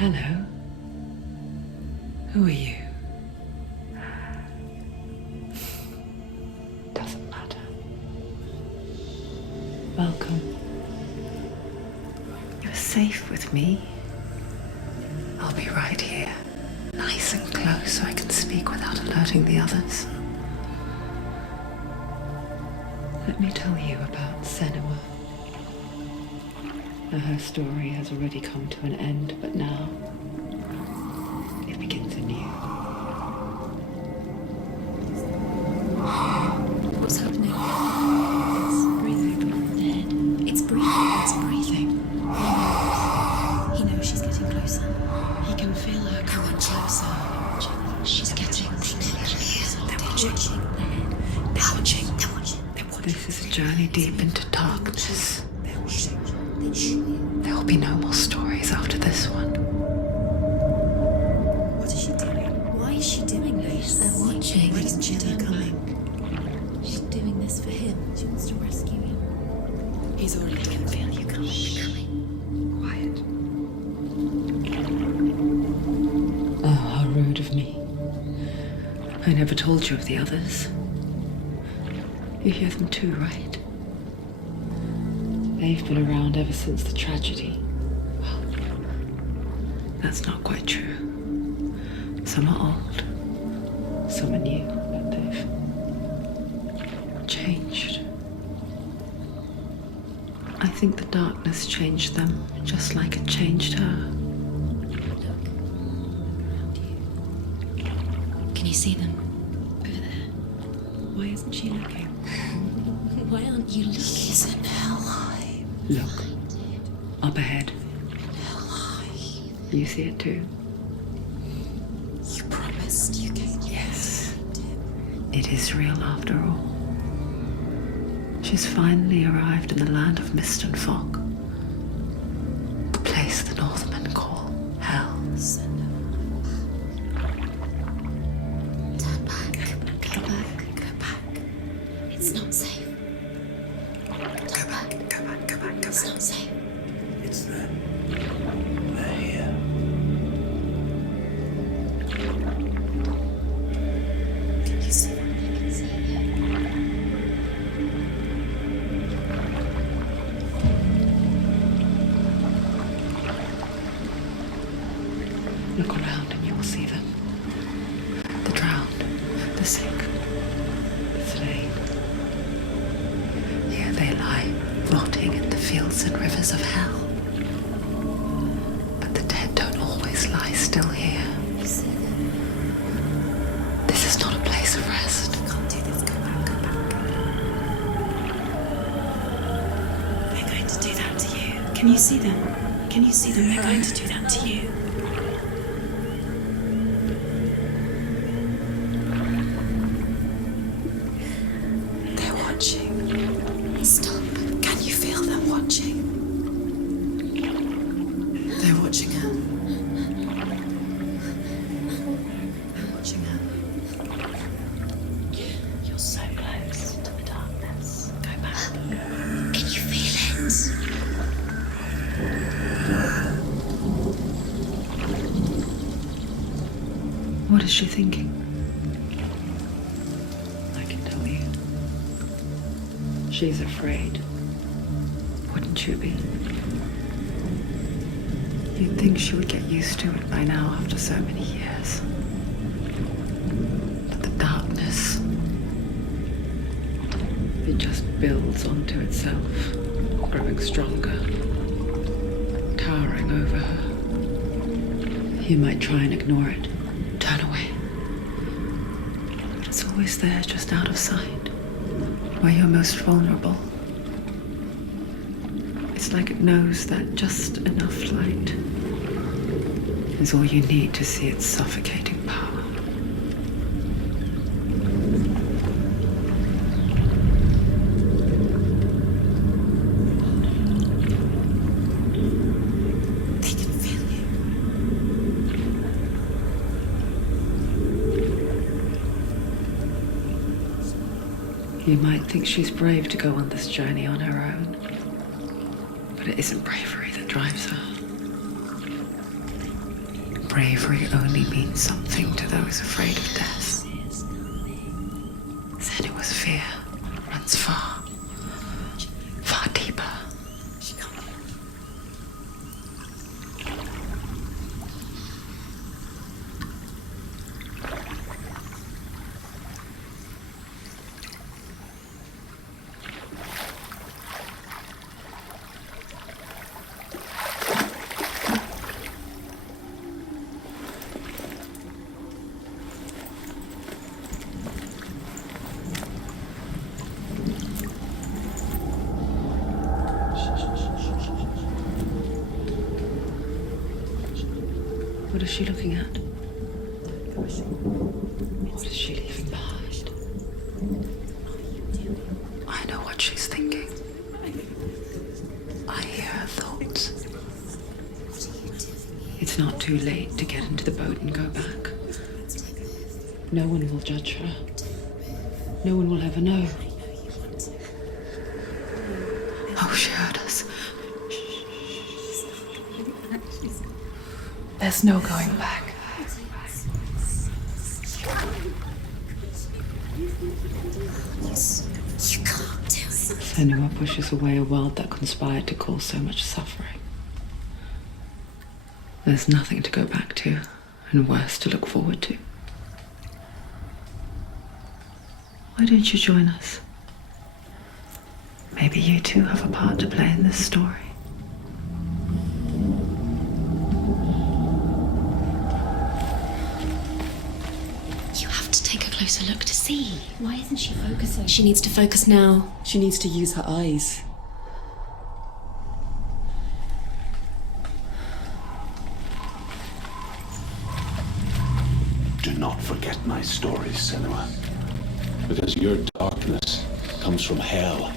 Hello. Who are you? Doesn't matter. Welcome. You're safe with me. I'll be right here, nice and close so I can speak without alerting the others. Let me tell you about Senua. Now, her story has already come to an end, but now it begins anew. What's happening? It's breathing. Dead. It's breathing. It's breathing. He knows she's getting closer. He can feel her coming closer. She's getting closer. They're watching. They're watching. They're watching. This is a journey deep into darkness. They're watching. There will be no more stories after this one. What is she doing? Why is she doing this? They're watching. Why doesn't she know coming? She's doing this for him. She wants to rescue him. He's already can feel you coming. Quiet. Oh, how rude of me. I never told you of the others. You hear them too, right? They've been around ever since the tragedy. Well, that's not quite true. Some are old, some are new, but they've changed. I think the darkness changed them, just like it changed her. Can you see them? Over there. Why isn't she looking? Why aren't you looking? He's in hell. Look, up ahead. You see it too? You promised you came. Yes. It is real after all. She's finally arrived in the land of mist and fog. The place the Northmen call hell. Turn back. Go back. Go back. It's not safe. Turn back. Go back. Go back. It's not safe. It's them. They're here. Can you see them? I can see you. Look around and you will see them. The drowned, the sick, the slain. Here they lie, rotting in the fields and rivers of hell. But the dead don't always lie still here. You see them? This is not a place of rest. I can't do this. Go back. Go back. They're going to do that to you. Can you see them? Can you see them? They're going to do that to you. They're watching. Stop. Can you feel them watching? They're watching her. They're watching her. You're so close to the darkness. Go back. Can you feel it? What is she thinking? I can tell you. She's afraid. Wouldn't you be? You'd think she would get used to it by now after so many years. But the darkness, it just builds onto itself, growing stronger, towering over her. You might try and ignore it, turn away. But it's always there, just out of sight, where you're most vulnerable. It's like it knows that just enough light is all you need to see its suffocating power. They can feel you. You might think she's brave to go on this journey on her own, but it isn't bravery that drives her. bravery only means something to those afraid of death. Senua's fear runs far, far deeper. What is she looking at? What is she leaving behind? I know what she's thinking. I hear her thoughts. It's not too late to get into the boat and go back. No one will judge her. No one will ever know. Oh, she heard us. There's no going back. You can't do it. Senua pushes away a world that conspired to cause so much suffering. There's nothing to go back to, and worse to look forward to. Why don't you join us? Maybe you too have a part to play in this story. You have to take a closer look to see. Why isn't she focusing? She needs to focus now. She needs to use her eyes. Do not forget my stories, Senua. Because your darkness comes from hell,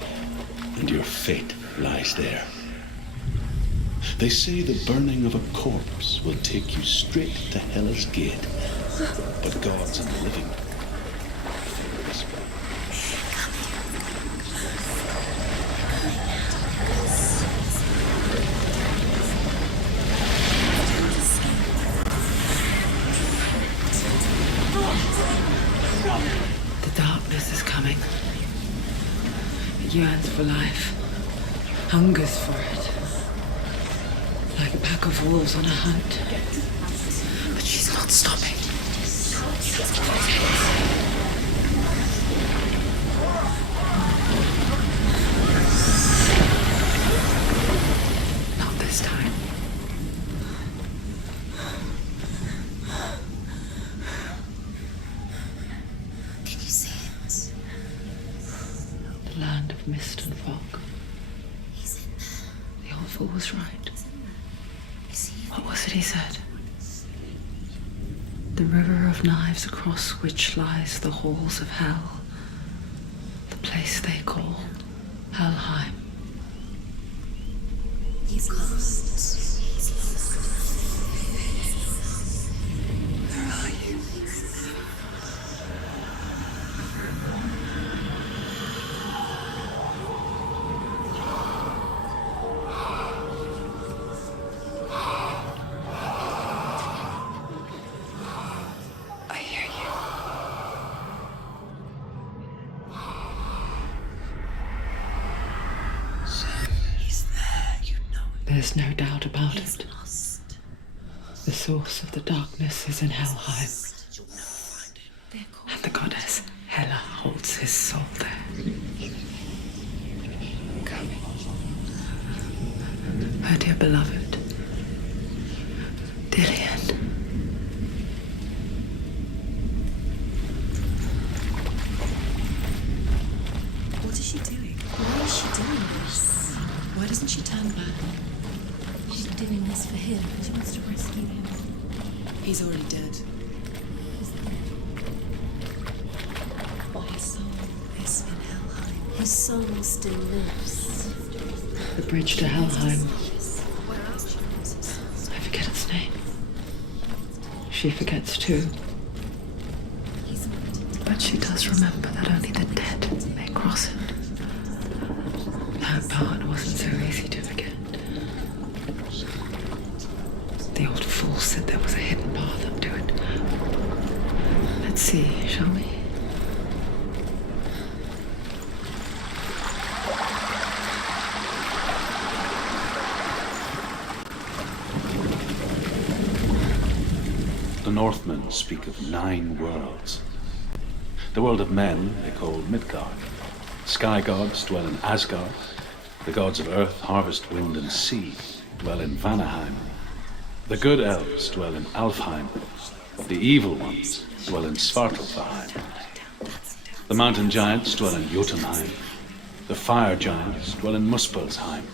and your fate lies there. They say the burning of a corpse will take you straight to Hela's gate, but gods and the living. The darkness is coming. It yearns for life, hungers for it. Like a pack of wolves on a hunt. But she's not stopping. Not this time. Can you see it? The land of mist and fog. He's in there. The old fool was right. Is he? What was it he said? The river of knives across which lies the halls of hell. The place they call Helheim. He's lost. He's lost. Where are you? I hear you. He's there. You know it. There's no doubt about He's it. lost. The source of the darkness is in Helheim, They're called. and the goddess Hela holds his soul there. Coming. Her dear beloved, Dillian. What is she doing? Why is she doing this? Why doesn't she turn back? She's doing this for him. She wants to rescue him. He's already dead. But his soul is in Helheim. His soul still lives. The bridge to Helheim. I forget its name. She forgets too. He's not. But she does remember that only the dead may cross it. That part wasn't so easy to forget. The old fool said there was a hidden see, shall we? The Northmen speak of 9 worlds. The world of men they call Midgard. Sky gods dwell in Asgard. The gods of earth, harvest, wind, and sea dwell in Vanaheim. The good elves dwell in Alfheim. The evil ones dwell in Svartalfheim. The mountain giants dwell in Jotunheim. The fire giants dwell in Muspelheim.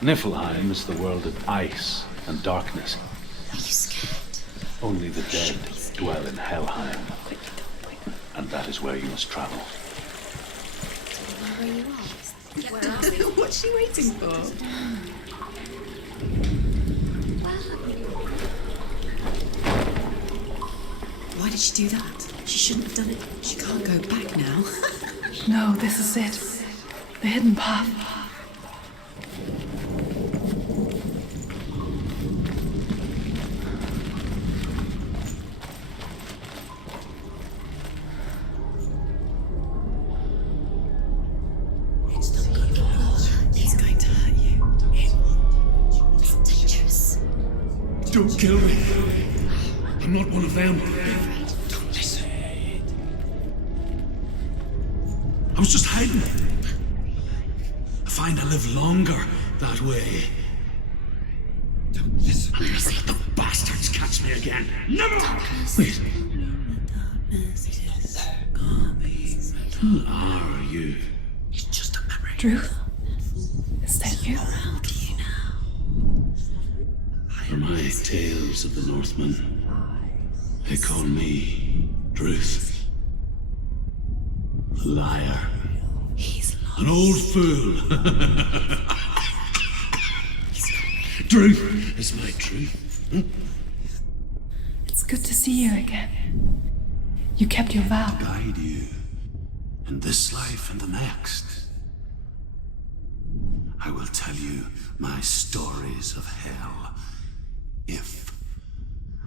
Niflheim is the world of ice and darkness. Are you scared? Only the dead dwell in Helheim. And that is where you must travel. Where are you off? What's she waiting for? Why did she do that? She shouldn't have done it. She can't go back now. No, this is it. The hidden path. It's going to hurt you. It's dangerous. Don't kill me. I'm not one of them. Don't listen. I was just hiding. I find I live longer that way. Don't listen. Never let the bastards catch me again. Never! Wait. Who are you? It's just a memory. Druth? Is that you? For my tales of the Northmen, they call me Druth. A liar. He's lost. An old fool. Druth is my truth. It's good to see you again. You kept your vow. Guide you in this life and the next. I will tell you my stories of hell, if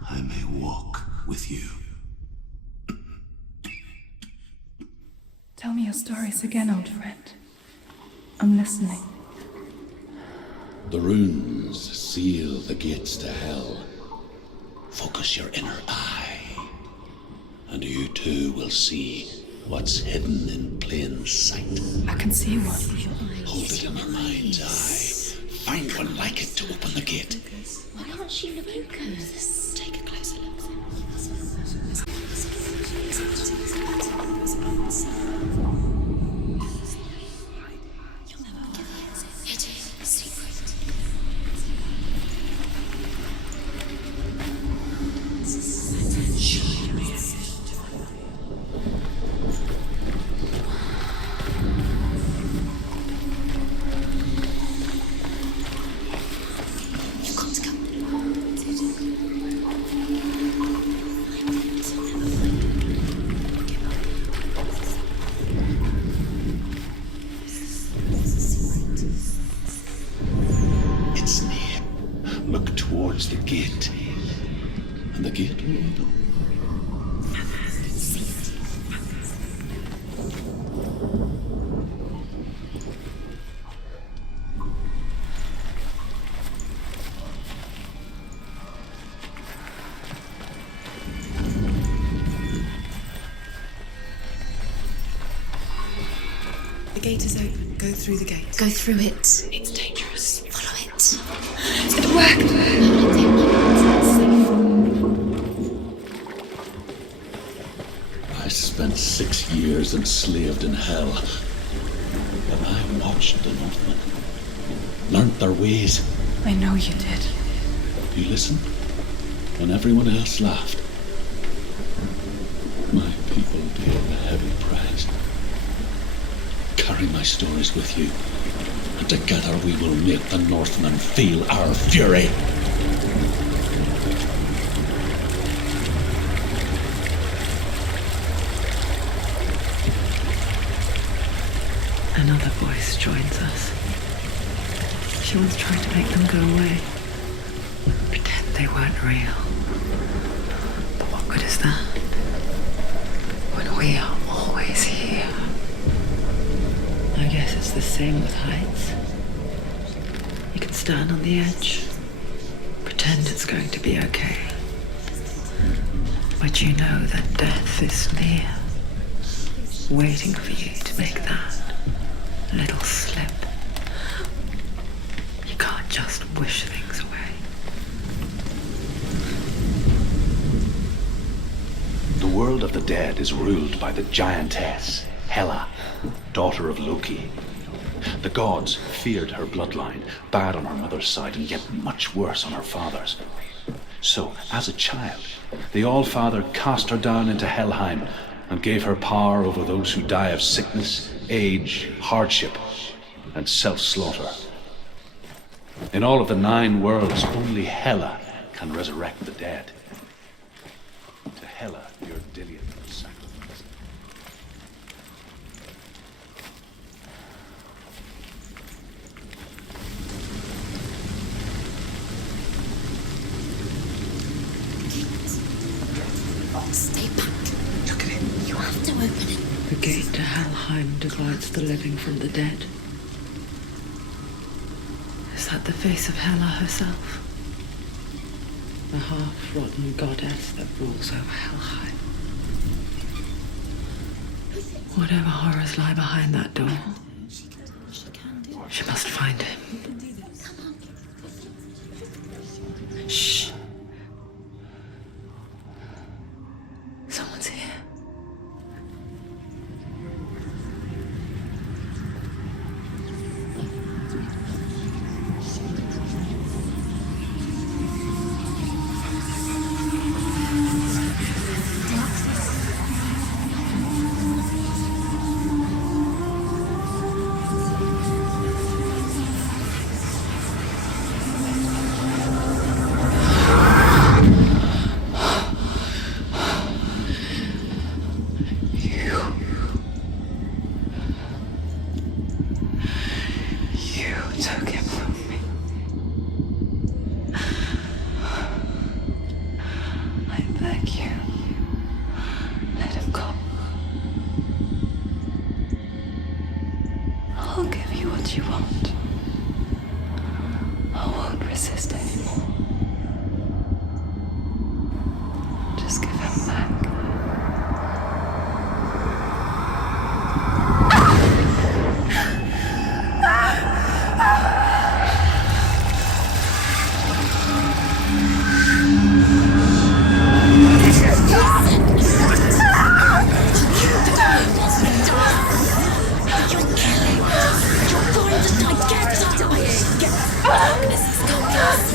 I may walk with you. Tell me your stories again, old friend. I'm listening. The runes seal the gates to hell. Focus your inner eye, and you too will see what's hidden in plain sight. I can see one. Hold it in your mind's eye. Find one like it to open the gate. Why aren't she looking close? Take a closer look. You'll never give it. It is a secret. You've got to come. It's near. Look towards the gate, and the gate will open. The gate is open. Go through the gate. Go through it. It's dangerous. Follow it. It worked! I spent 6 years enslaved in hell, but I watched the Northmen, learnt their ways. I know you did. You listened when everyone else laughed. My people paid a heavy price. Carry my stories with you, and together we will make the Northmen feel our fury. Another voice joins us. She once tried to make them go away. Pretend they weren't real. But what good is that? And we are always here. I guess it's the same with heights. You can stand on the edge, pretend it's going to be okay. But you know that death is near, waiting for you to make that little slip. You can't just wish things away. The world of the dead is ruled by the giantess, Hela, daughter of Loki. The gods feared her bloodline, bad on her mother's side and yet much worse on her father's. So, as a child, the All-Father cast her down into Helheim and gave her power over those who die of sickness, age, hardship, and self-slaughter. In all of the 9 worlds, only Hela can resurrect the dead. To Hela, your Dillion sacrifice. Stay back. Look at it. You have to open it. The gate to Helheim divides the living from the dead. Is that the face of Hela herself? The half-rotten goddess that rules over Helheim. Whatever horrors lie behind that door, she must find him. Shh. Someone's here. You want. I won't resist anymore. Just give him back. Darkness is coming.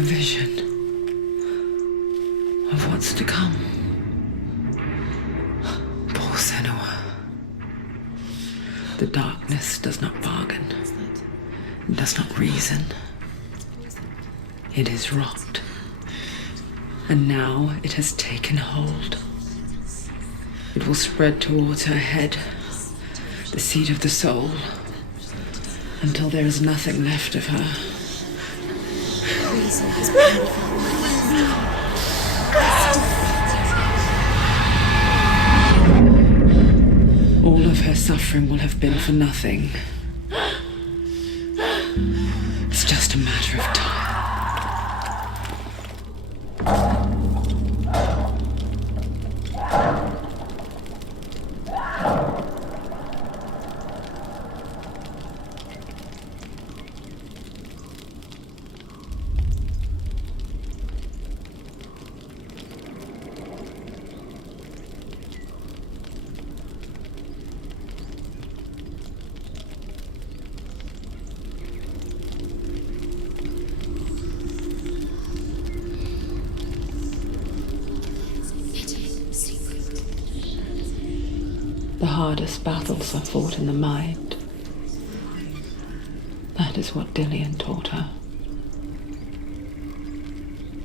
A vision of what's to come. Poor Senua. The darkness does not bargain, does not reason. It is rot. And now it has taken hold. It will spread towards her head, the seat of the soul, until there is nothing left of her. Reason is painful. All of her suffering will have been for nothing. It's just a matter of time. The hardest battles are fought in the mind. That is what Dillian taught her.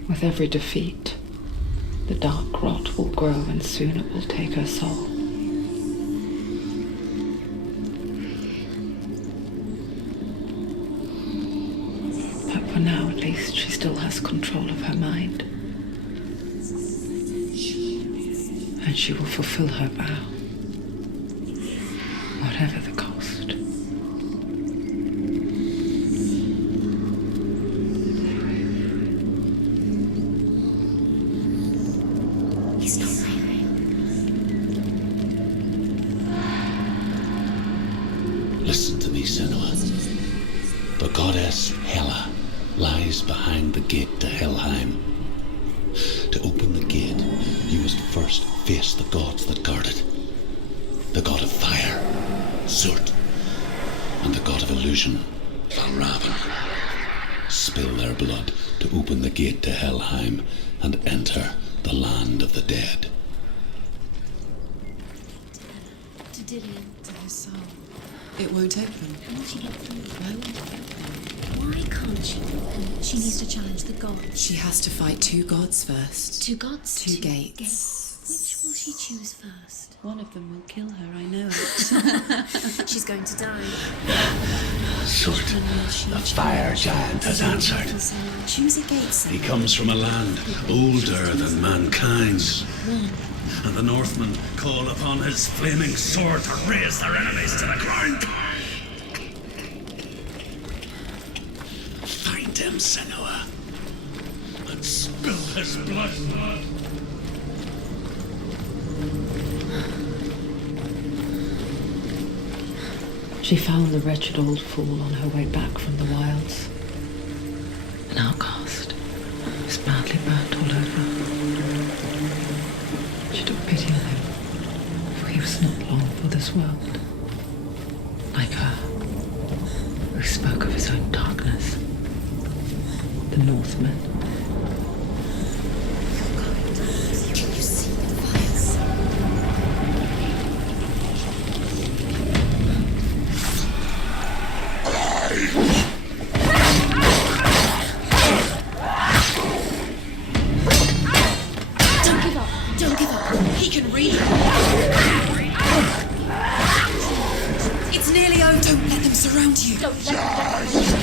With every defeat, the dark rot will grow and soon it will take her soul. But for now, at least, she still has control of her mind. And she will fulfill her vow. Whatever the cost. He's not leaving. Listen to me, Senua. The goddess Hela lies behind the gate to Helheim. To open the gate, you must first face the gods that guard it. The god of fire, Zurt, and the god of illusion, Valravan. Spill their blood to open the gate to Helheim and enter the land of the dead. To Dillian. To her soul. It won't open. How will she get through? Why won't it open? Why can't she open? She needs to challenge the gods. She has to fight two gods first. Two gods? Two gates. Which will she choose first? One of them will kill her, I know. She's going to die. Zurt, the fire giant, has answered. Choose a gate, Senua. He comes from a land older than mankind. And the Northmen call upon his flaming sword to raise their enemies to the ground. Find him, Senua, and spill his blood. She found the wretched old fool on her way back from the wilds. An outcast. He was badly burnt all over. She took pity on him, for he was not long for this world. Like her, who spoke of his own darkness. The Northmen. Can you see the fires? Don't give up. Don't give up. He can read. It's nearly over. Don't let them surround you. Don't let them.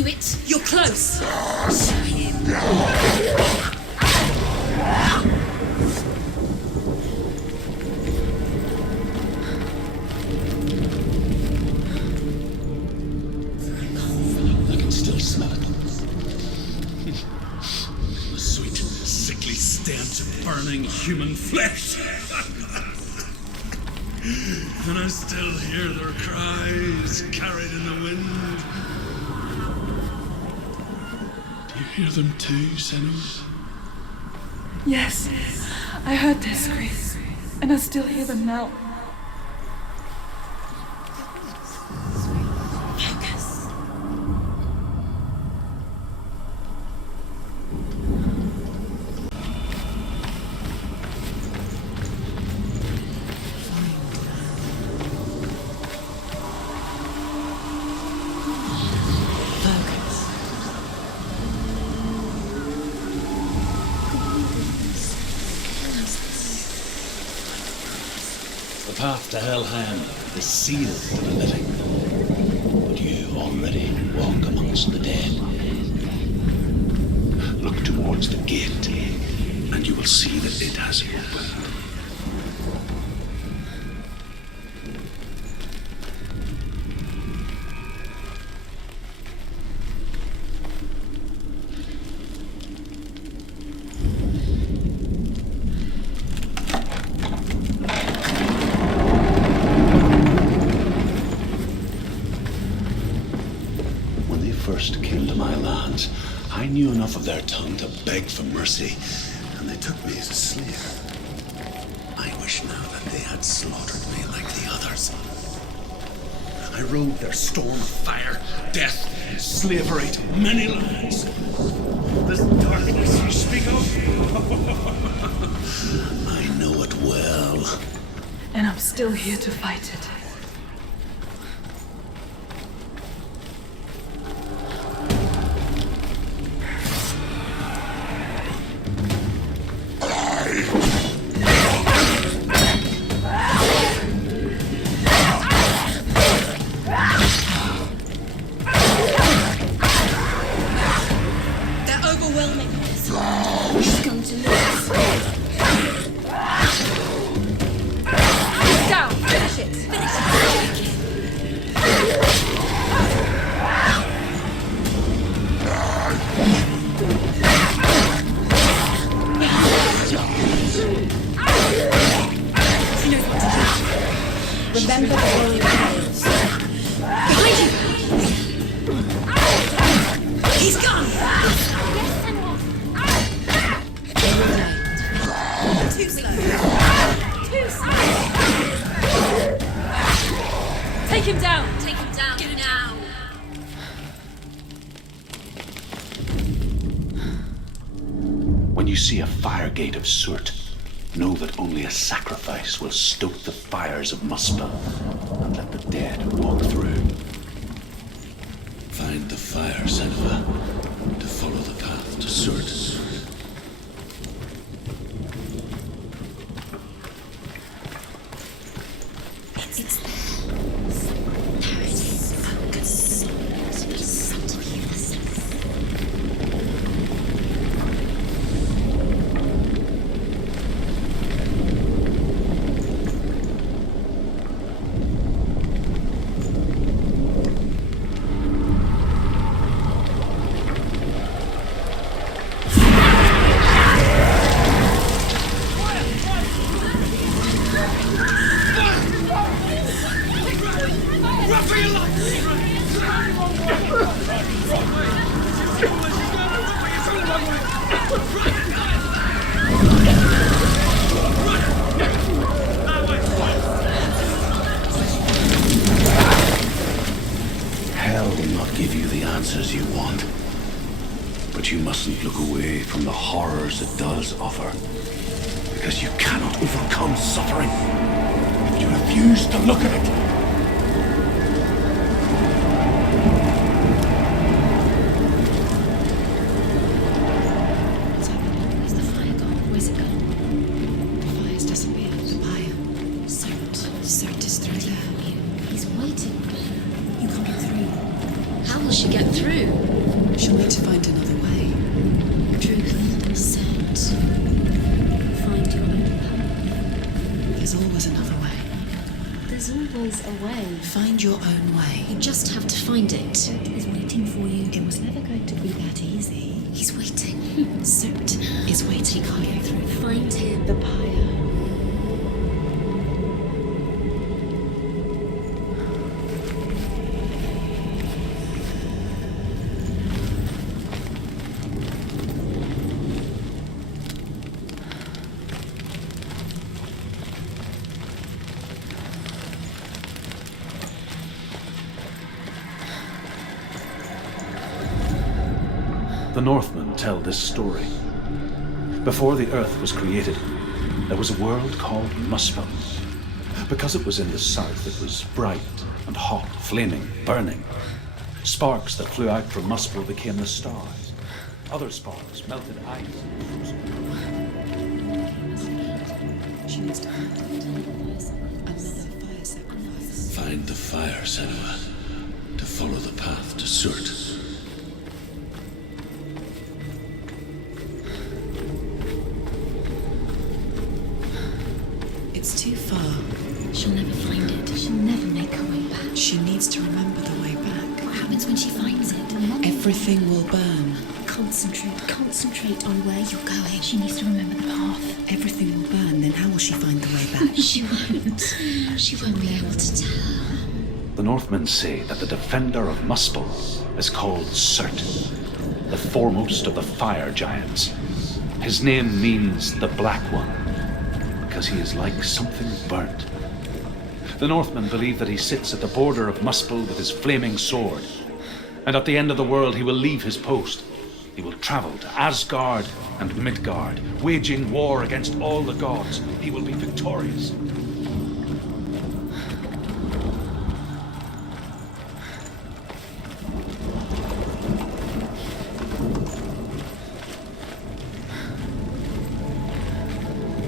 do it. You're close. Show him. I can still smell it. The sweet, sickly stench of burning human flesh. And I still hear their cries carried in the wind. Do you hear them too, Senua? Yes, I heard their screams, and I still hear them now. Focus. The path to Hellhand is sealed to the living, but you already walk amongst the dead. Look towards the gate, and you will see that it has opened. First came to my lands, I knew enough of their tongue to beg for mercy, and they took me as a slave. I wish now that they had slaughtered me like the others. I rode their storm of fire, death, and slavery to many lands. This darkness you speak of, I know it well. And I'm still here to fight it. Remember the warrior tales. Behind you! He's gone! Yes, Senua! They were late. Too slow. Too slow. Take him down! Take him down. Get him now. When you see a fire gate of soot, know that only a sacrifice will stoke the fires of Muspel and let the dead walk through. Find the fire, Senua, to follow the path to soot. It's there. There it is. Focus. It's something here. Hell will not give you the answers you want. But you mustn't look away from the horrors it does offer. Because you cannot overcome suffering if you refuse to look at it. What's happened? Is the fire gone? Where's it gone? The fire's disappeared. The fire. Soot. Soot is through there. He's waiting. You can't get through. How will she get through? She'll need to find another way. Truth said, find your own path. There's always another way. There's always a way. Find your own way. You just have to find it. He's waiting for you. It was never going to be that easy. He's waiting. Suit is waiting. Can't get through. Find him. The pyre. The Northmen tell this story. Before the Earth was created, there was a world called Muspel. Because it was in the south, it was bright and hot, flaming, burning. Sparks that flew out from Muspel became the stars. Other sparks melted ice and frozen. She needs to find it. Another fire sacrifice. Find the fire, Senua, to follow the path to Surt. It's too far. She'll never find it. She'll never make her way back. She needs to remember the way back. What happens when she finds it? Everything will burn. Concentrate on where you're going. She needs to remember the path. Everything will burn, then how will she find the way back? She won't. She won't be able to tell. The Northmen say that the defender of Muspel is called Surt, the foremost of the fire giants. His name means the Black One, because he is like something burnt. The Northmen believe that he sits at the border of Muspel with his flaming sword, and at the end of the world he will leave his post. He will travel to Asgard and Midgard, waging war against all the gods. He will be victorious.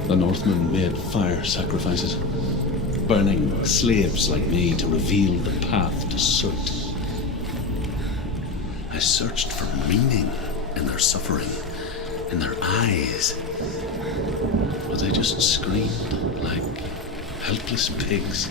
The Northmen made fire sacrifices, burning slaves like me to reveal the path to Surt. I searched for meaning in their suffering, in their eyes, but they just screamed like helpless pigs.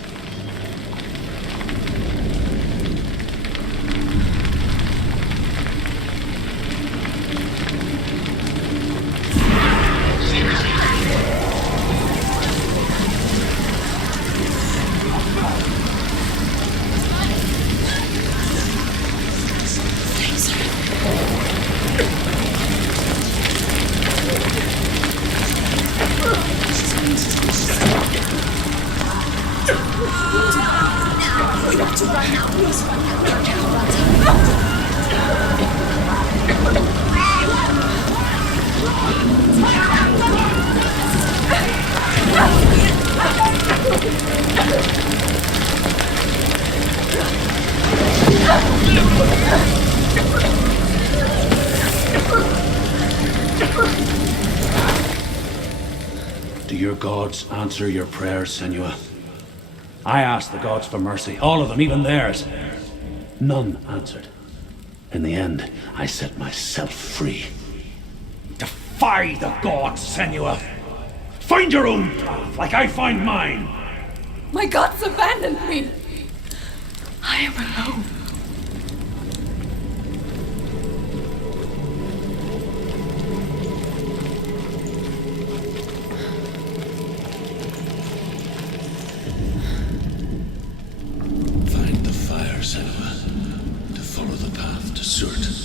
Do your gods answer your prayers, Senua? I asked the gods for mercy, all of them, even theirs. None answered. In the end, I set myself free. Defy the gods, Senua! Find your own path, like I find mine! My gods abandoned me. I am alone. Find the fire, Senua, to follow the path to Surt.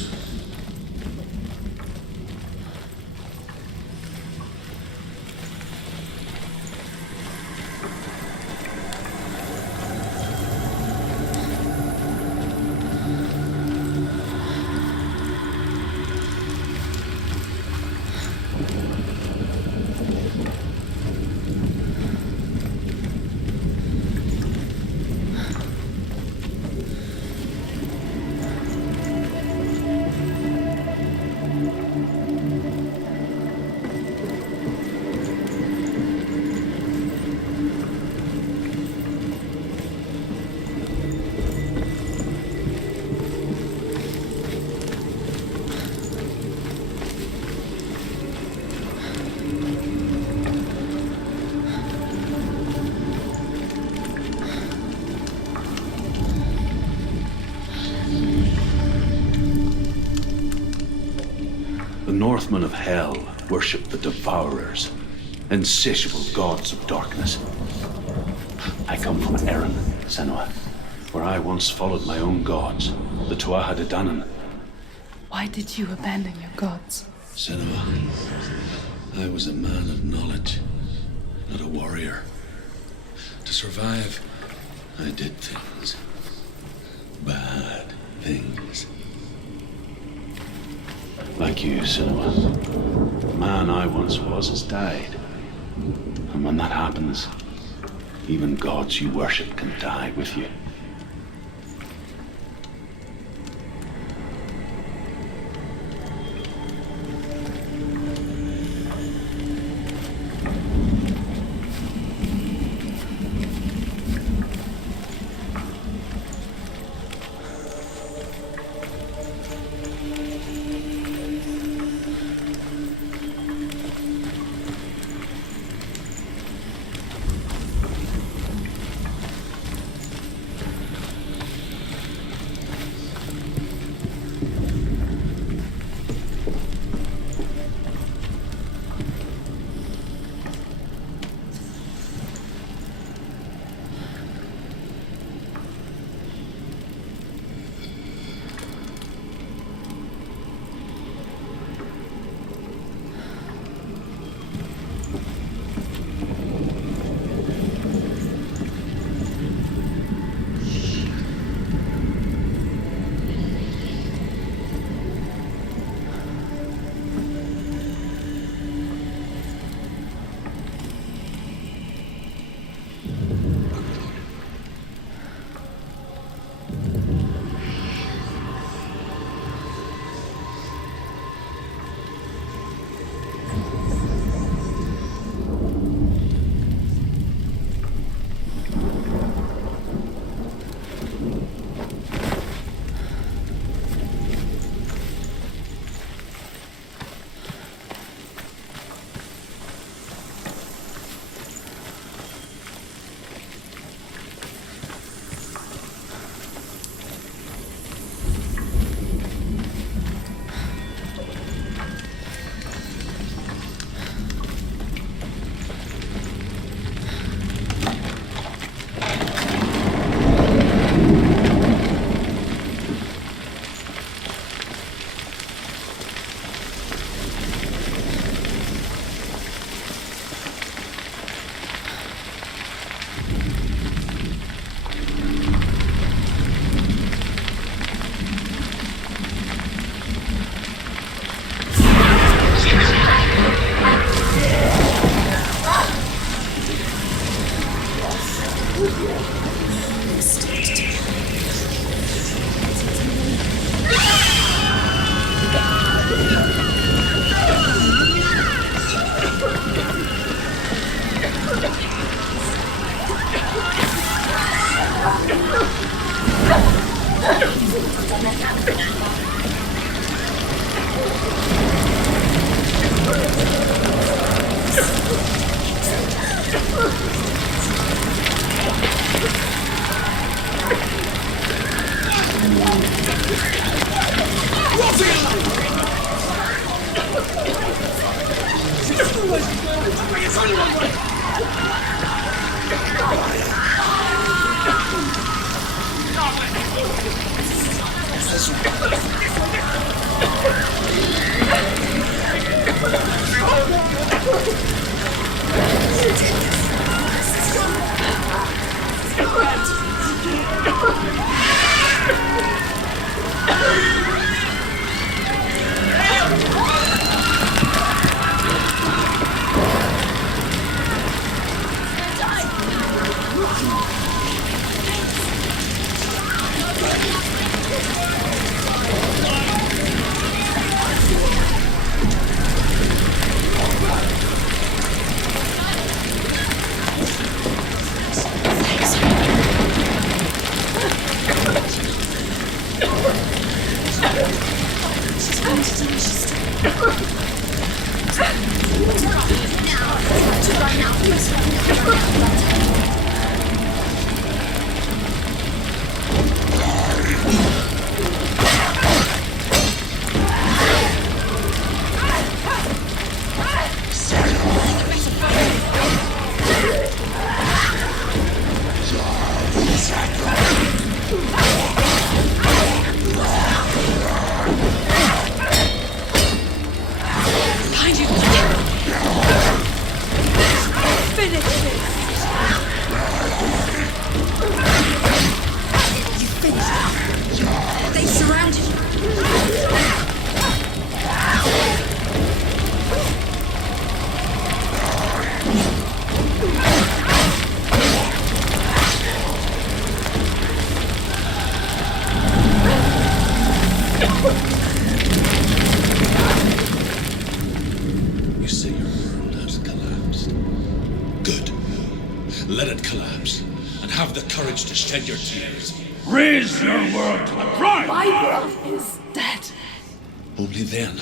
Northmen of Hell worship the Devourers, insatiable gods of darkness. I come from Erin, Senua, where I once followed my own gods, the Tuatha De Danann. Why did you abandon your gods? Senua, I was a man of knowledge, not a warrior. To survive, I did things. Bad things. Like you, Senua. The man I once was has died. And when that happens, even gods you worship can die with you. courage to shed your tears. Raise your world to the prime! My world is dead. Only then,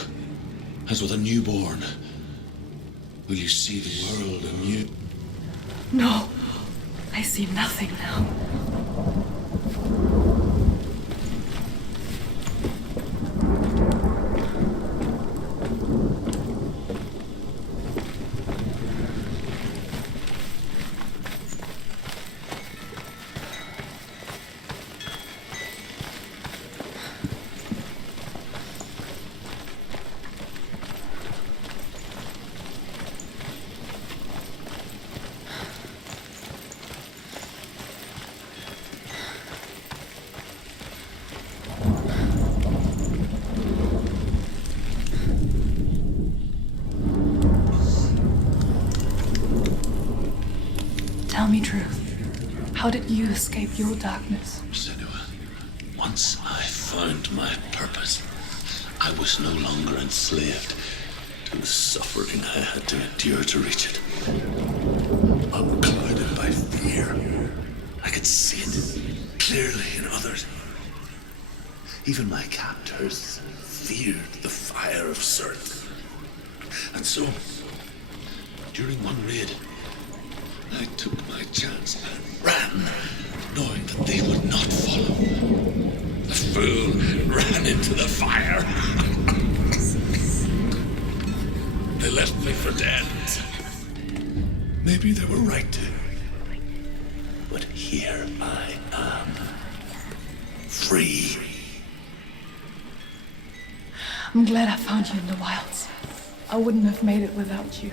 as with a newborn, will you see the world anew. No, I see nothing now. Tell me truth. How did you escape your darkness? Senua, once I found my purpose, I was no longer enslaved to the suffering I had to endure to reach it. Unclouded by fear, I could see it clearly in others. Even my captors feared the fire of Surt. And so, during one raid, I took my chance and ran, knowing that they would not follow. The fool ran into the fire. They left me for dead. Maybe they were right to. But here I am. Free. I'm glad I found you in the wilds. I wouldn't have made it without you.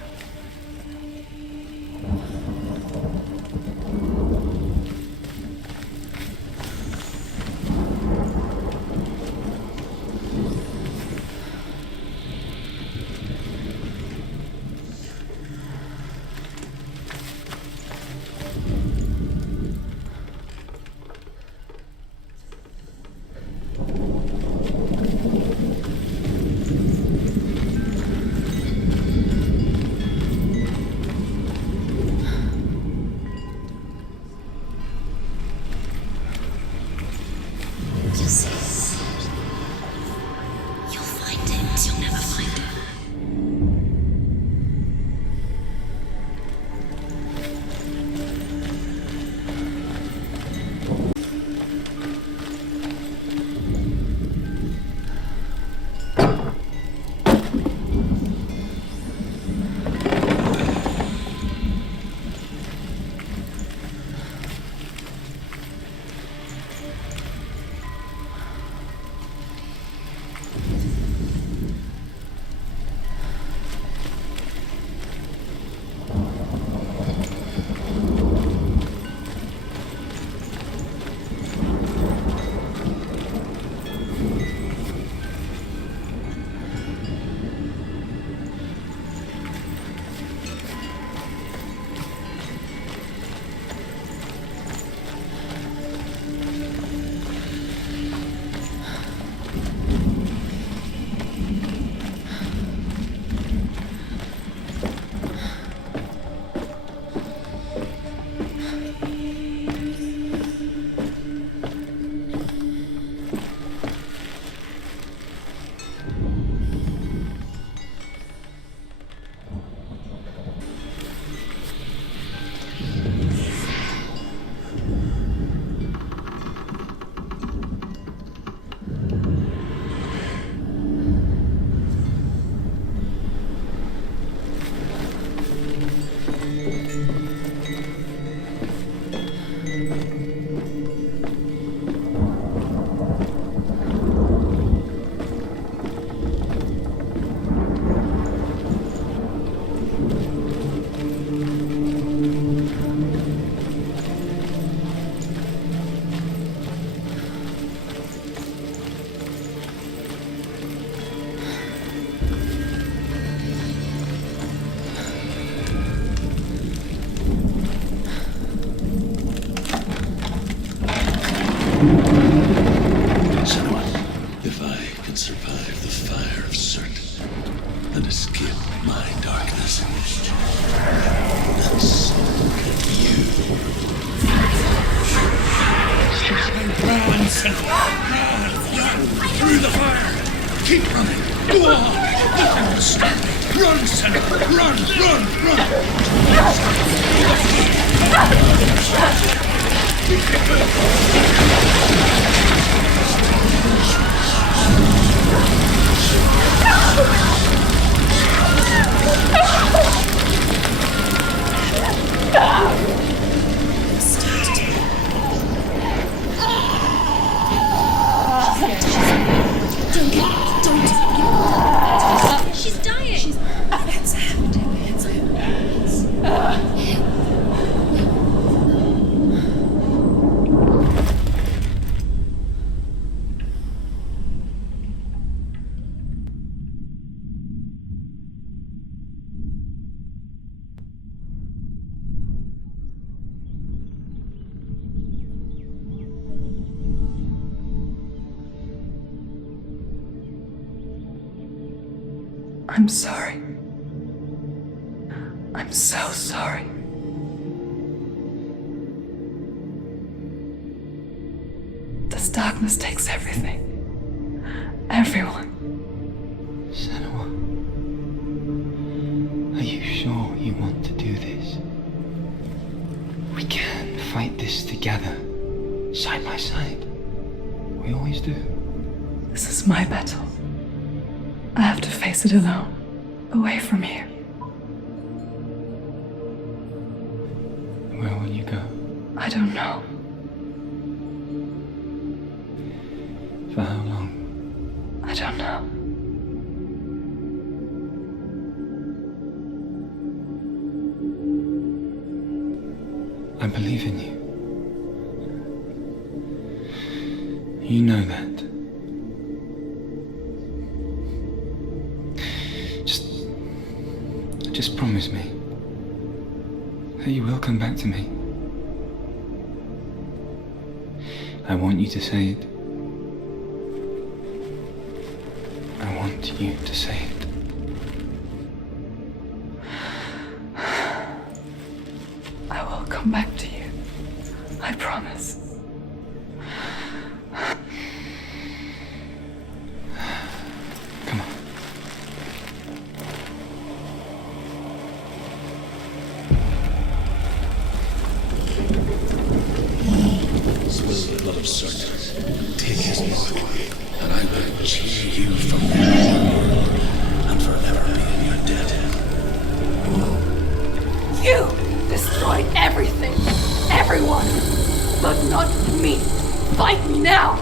You'll find it. You'll never find it. Through the fire! Keep running! Go on! Nothing will stop me! Run, Senua! Run, run, She's dying! Hands out. Hands out. I'm sorry. I'm so sorry. This darkness takes everything. Everyone. Senua, are you sure you want to do this? We can fight this together, side by side. We always do. This is my battle. I have to face it alone, away from here. Where will you go? I don't know. For how long? I don't know. I believe in you. You know that. Just promise me that you will come back to me. I want you to say it. I want you to say it. I will come back to you. I promise. Come on. Spill the blood of Certes. Take his mark, and I will cheer you from your world and forever be in your debt. You destroyed everything, everyone, but not me. Fight me now.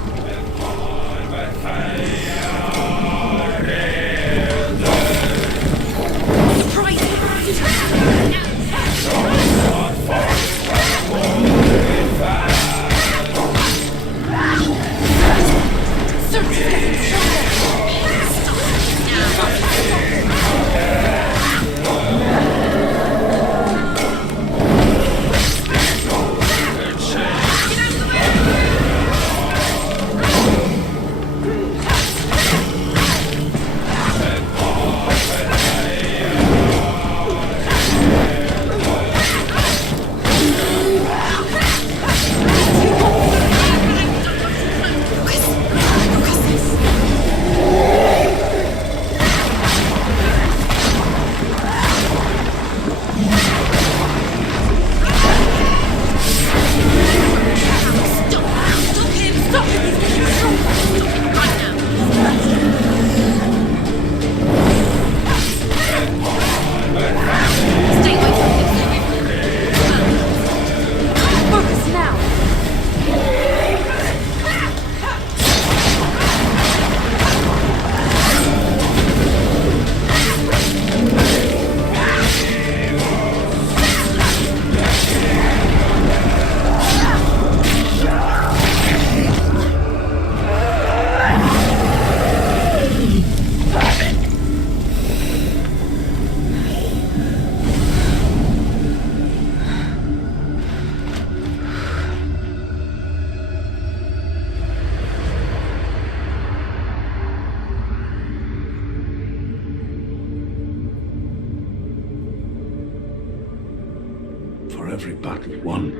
For every battle won,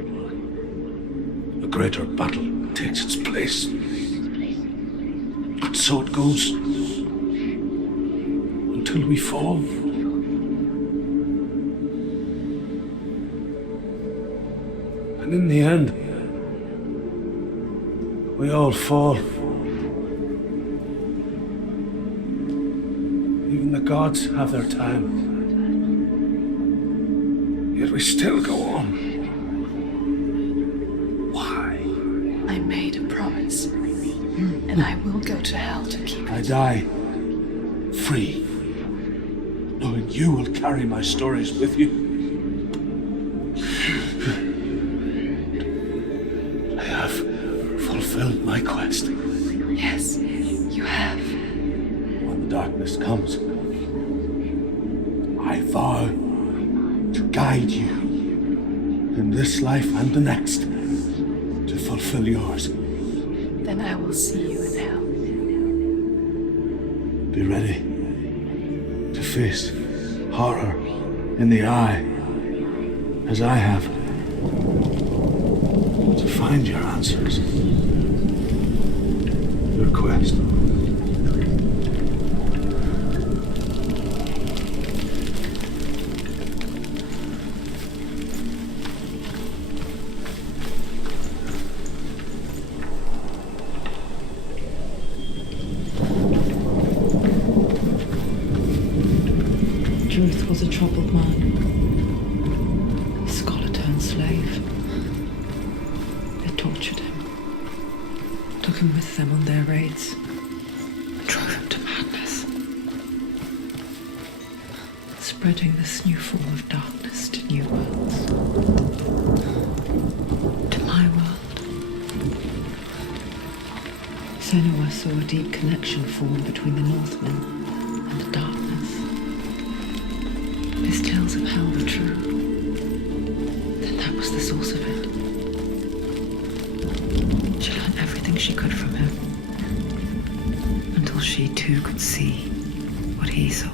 a greater battle takes its place. So it goes. Until we fall. And in the end, we all fall. Even the gods have their time. Yet we still go on. Why? I made a promise, and I will go to hell to keep it. I die free, knowing you will carry my stories with you. I have fulfilled my quest. Yes, you have. When the darkness comes, I vow to guide you in this life and the next to fulfill yours. Then I will see you in hell. Be ready to face horror in the eye, as I have, to find your answers, your quest. Truth was a troubled man, a scholar turned slave. They tortured him, took him with them on their raids, drove him to madness, spreading this new form of darkness to new worlds. To my world. Senua saw a deep connection form between the Northmen and the darkness. His tales of hell were true. Then that was the source of it. She learned everything she could from him, until she too could see what he saw.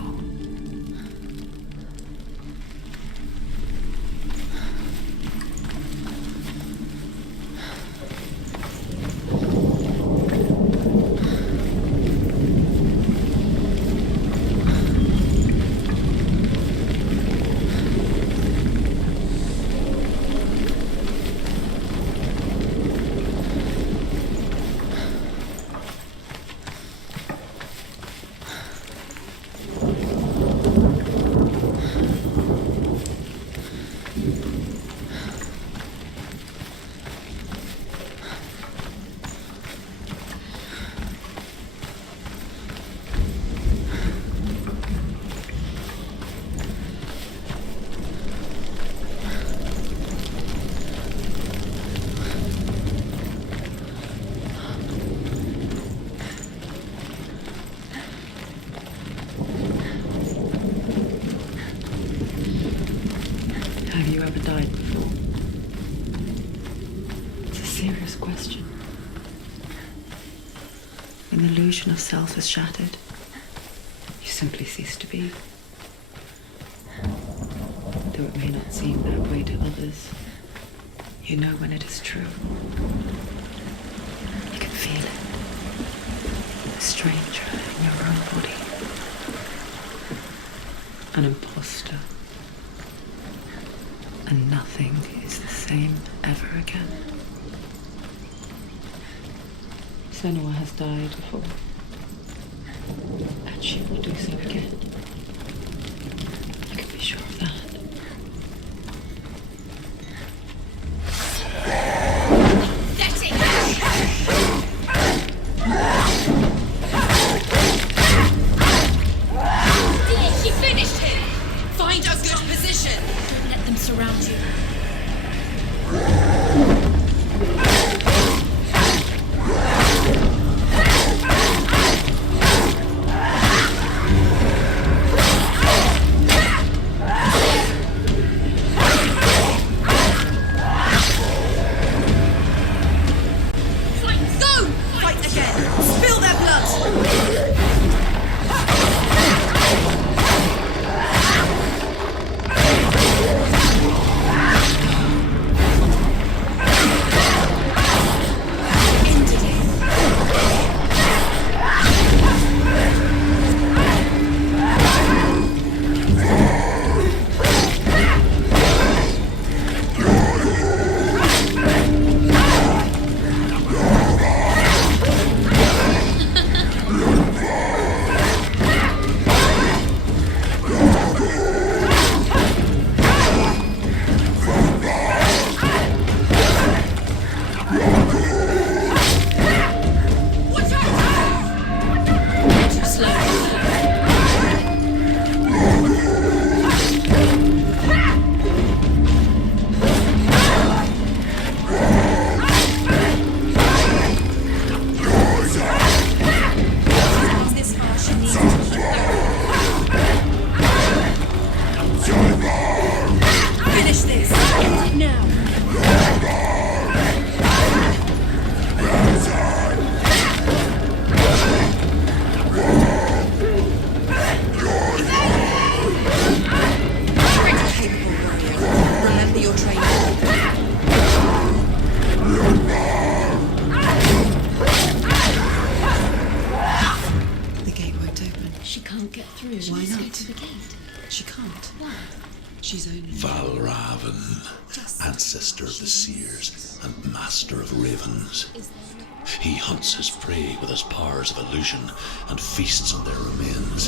Have you ever died before? It's a serious question. When the illusion of self is shattered, you simply cease to be. Though it may not seem that way to others, you know when it is true. You can feel it. A stranger in your own body. An imposter. And nothing is the same ever again. Senua has died before, and she will do so again. You can be sure of that. She finished him! Find a good position! Don't let them surround you. get through. She Why needs to go not? to the gate. She can't. Why? She's only... Valravan, ancestor of the seers and master of ravens. Is there no... He hunts his prey with his powers of illusion and feasts on their remains.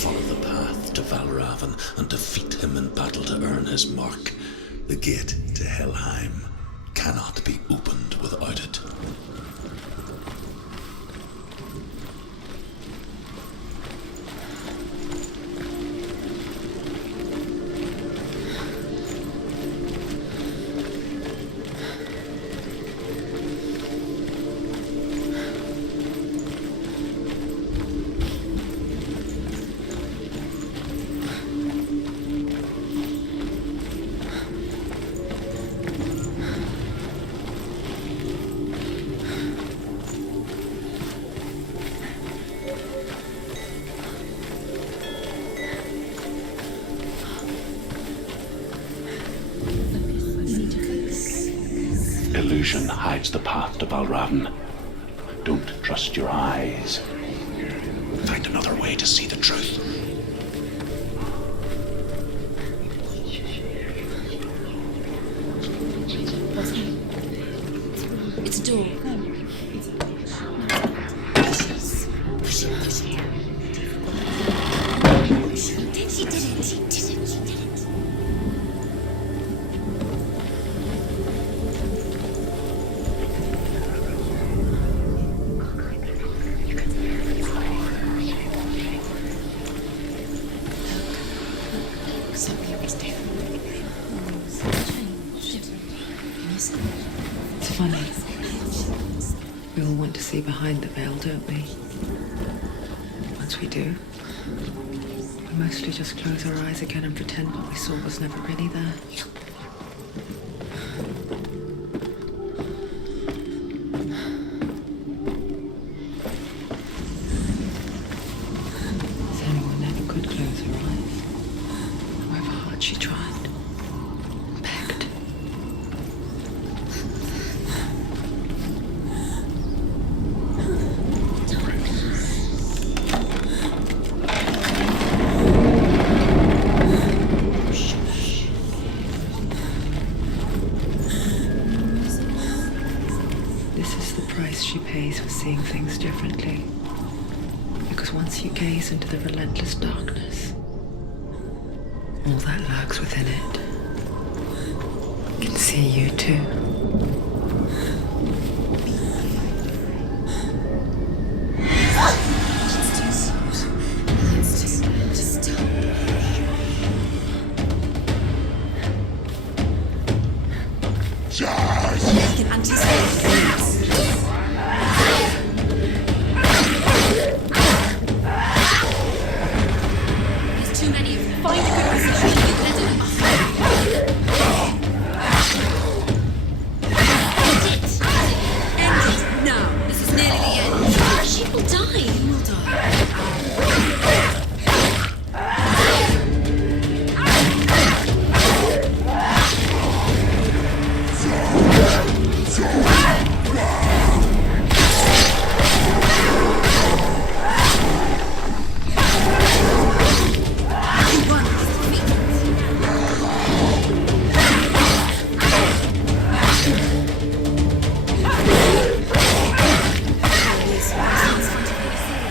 Follow the path to Valravan and defeat him in battle to earn his mark. The gate to Helheim cannot be opened without it. Illusion hides the path to Valravan. Don't trust your eyes. Find another way to see the truth. It's a door. She did it. Something was different. It's funny. We all want to see behind the veil, don't we? Once we do, we mostly just close our eyes again and pretend what we saw was never really there. Senua never could close her eyes. However hard she tried. Begged. This is the price she pays for seeing things differently. Because once you gaze into the relentless darkness, all that lurks within it can see you too. I can anticipate. There's too many of them. Find a good position. End it now. This is nearly the end. She will die. You will die.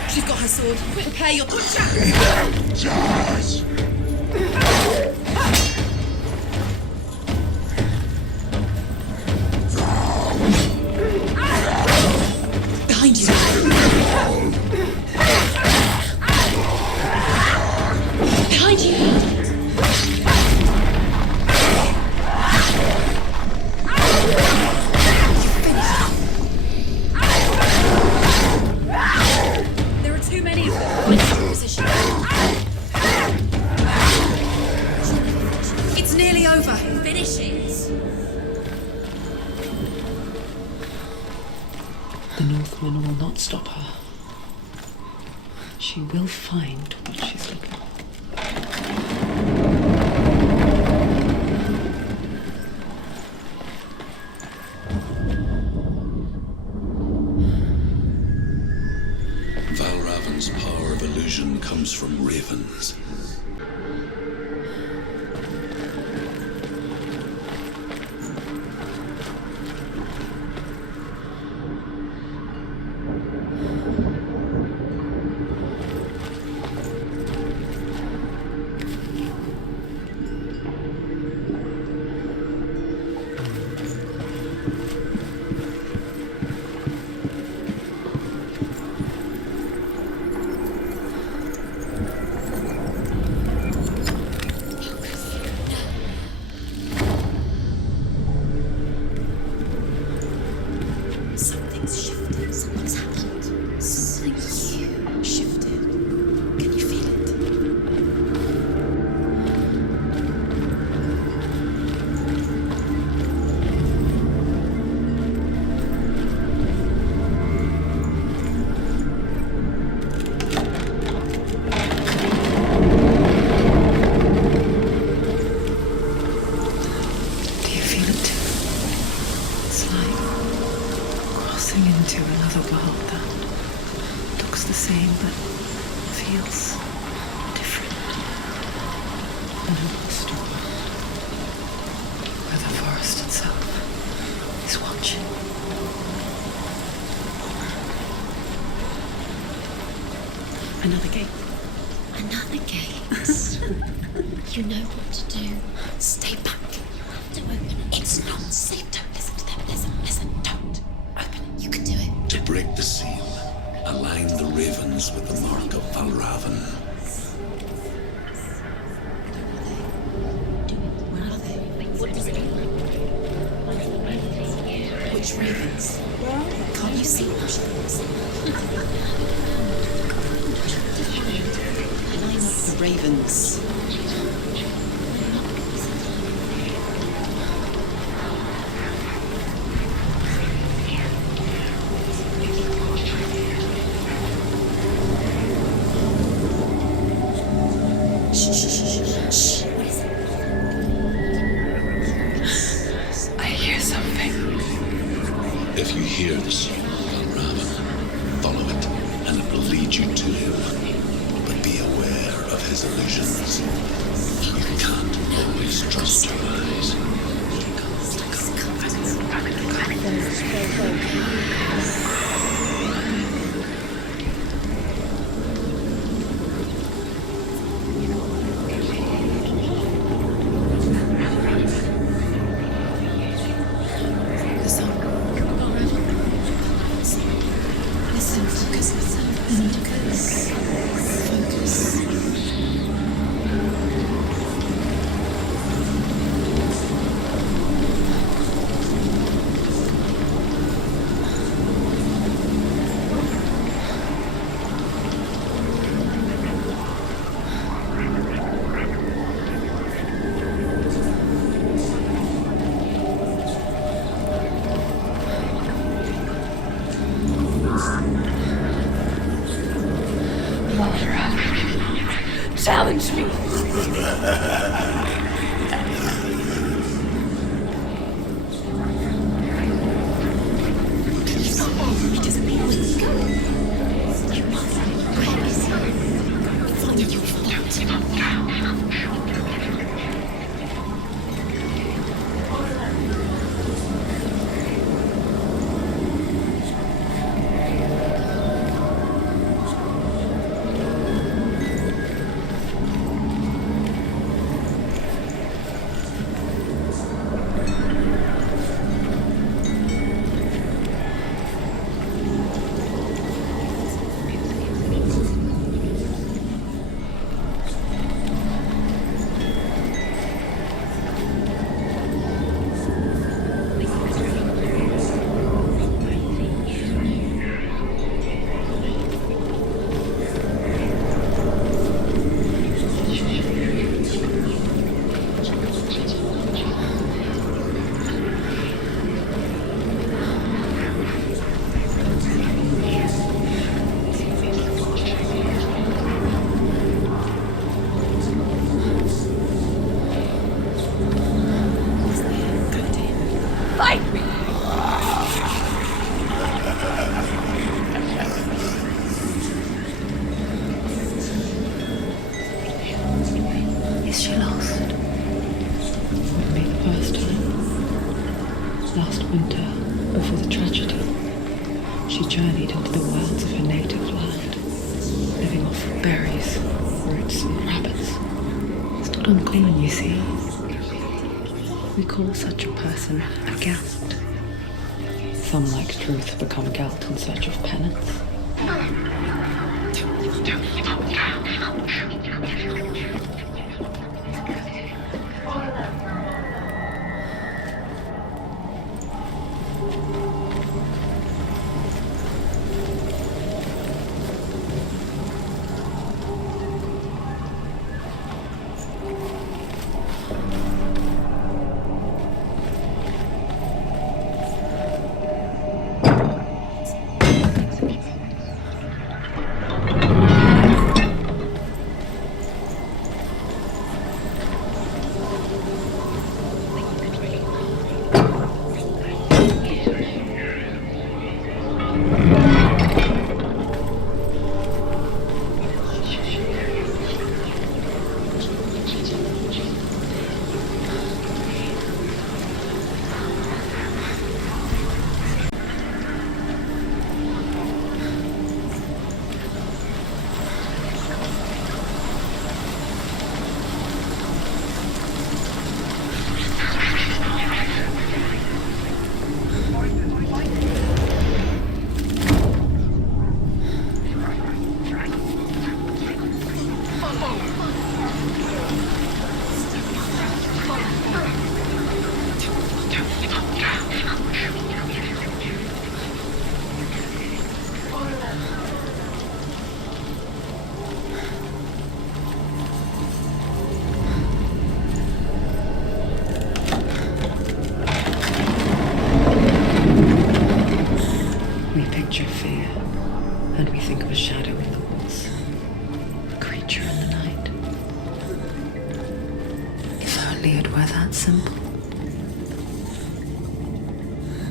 She's got her sword. Prepare your attack. Behind you. Behind you. There are too many of them. Find a good position. It's nearly over. Finish it. The Northmen will not stop her. She will find what she's looking for. comes from ravens. Something's shifted. Something's happened. Something huge shifted. Can you feel it? Do you feel it too? It's like crossing into another world that looks the same but feels different. An lost world where the forest itself is watching. Another gate. Another gate. You know what to do. Stay back. To open it. It's not safe. Don't listen to them. Listen. Don't. Open it. You can do it. To break the seal, align the ravens with the mark of Valravan. Where are they? What does it look like? Which ravens? Can't you see what she looks Line up the ravens. Shh. What is it? I hear something. If you hear the soul of Valravan, follow it, and it will lead you to him. But be aware of his illusions. You can't always trust your eyes. The sun. Listen, focus. Focus. Challenge me. Last winter, before the tragedy, she journeyed into the wilds of her native land, living off berries, roots, and rabbits. It's not uncommon, you see. We call such a person a Gelt. Some, like truth, become Gelt in search of penance.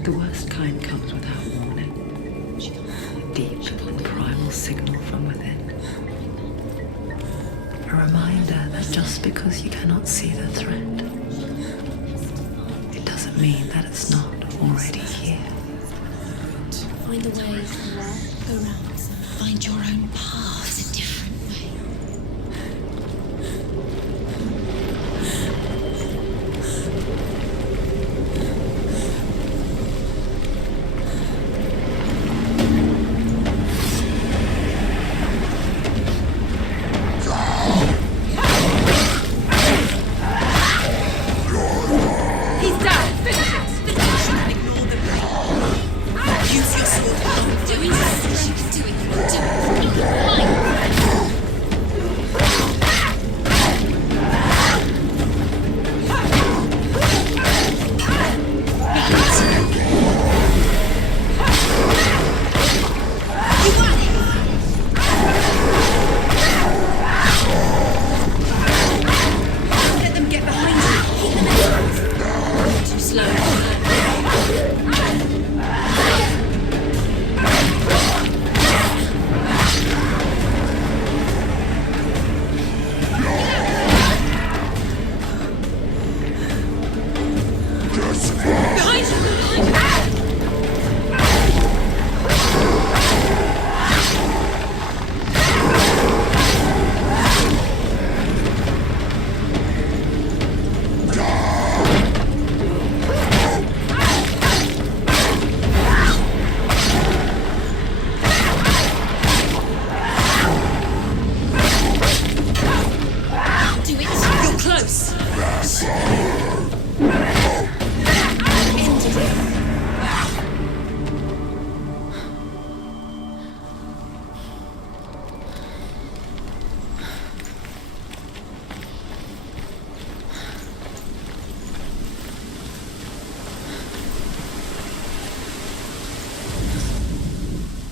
The worst kind comes without warning. A deep and primal signal from within. A reminder that just because you cannot see the threat, it doesn't mean that it's not already here. Find a way, go around. Find your own path, a different way.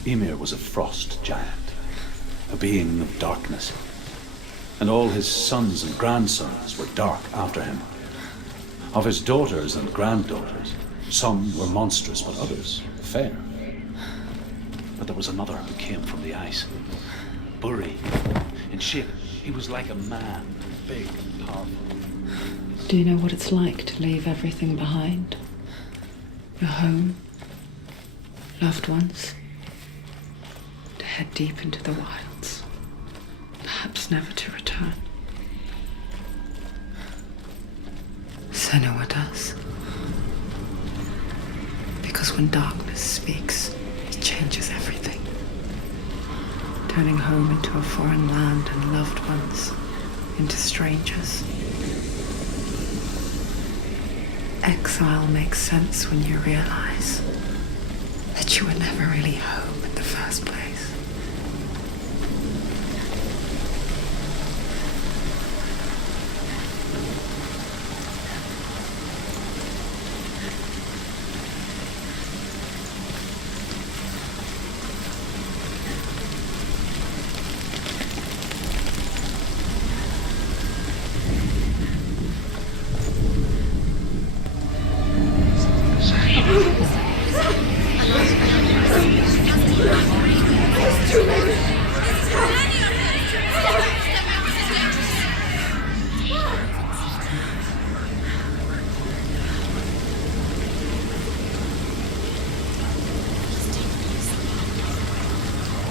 Ymir was a frost giant, a being of darkness, and all his sons and grandsons were dark after him. Of his daughters and granddaughters, some were monstrous, but others fair. But there was another who came from the ice. Buri. In shape, he was like a man, big and powerful. Do you know what it's like to leave everything behind? your home, loved ones, to head deep into the wilds, perhaps never to return. Senua does. Because when darkness speaks, it changes everything, turning home into a foreign land and loved ones into strangers. Exile makes sense when you realize that you were never really home in the first place.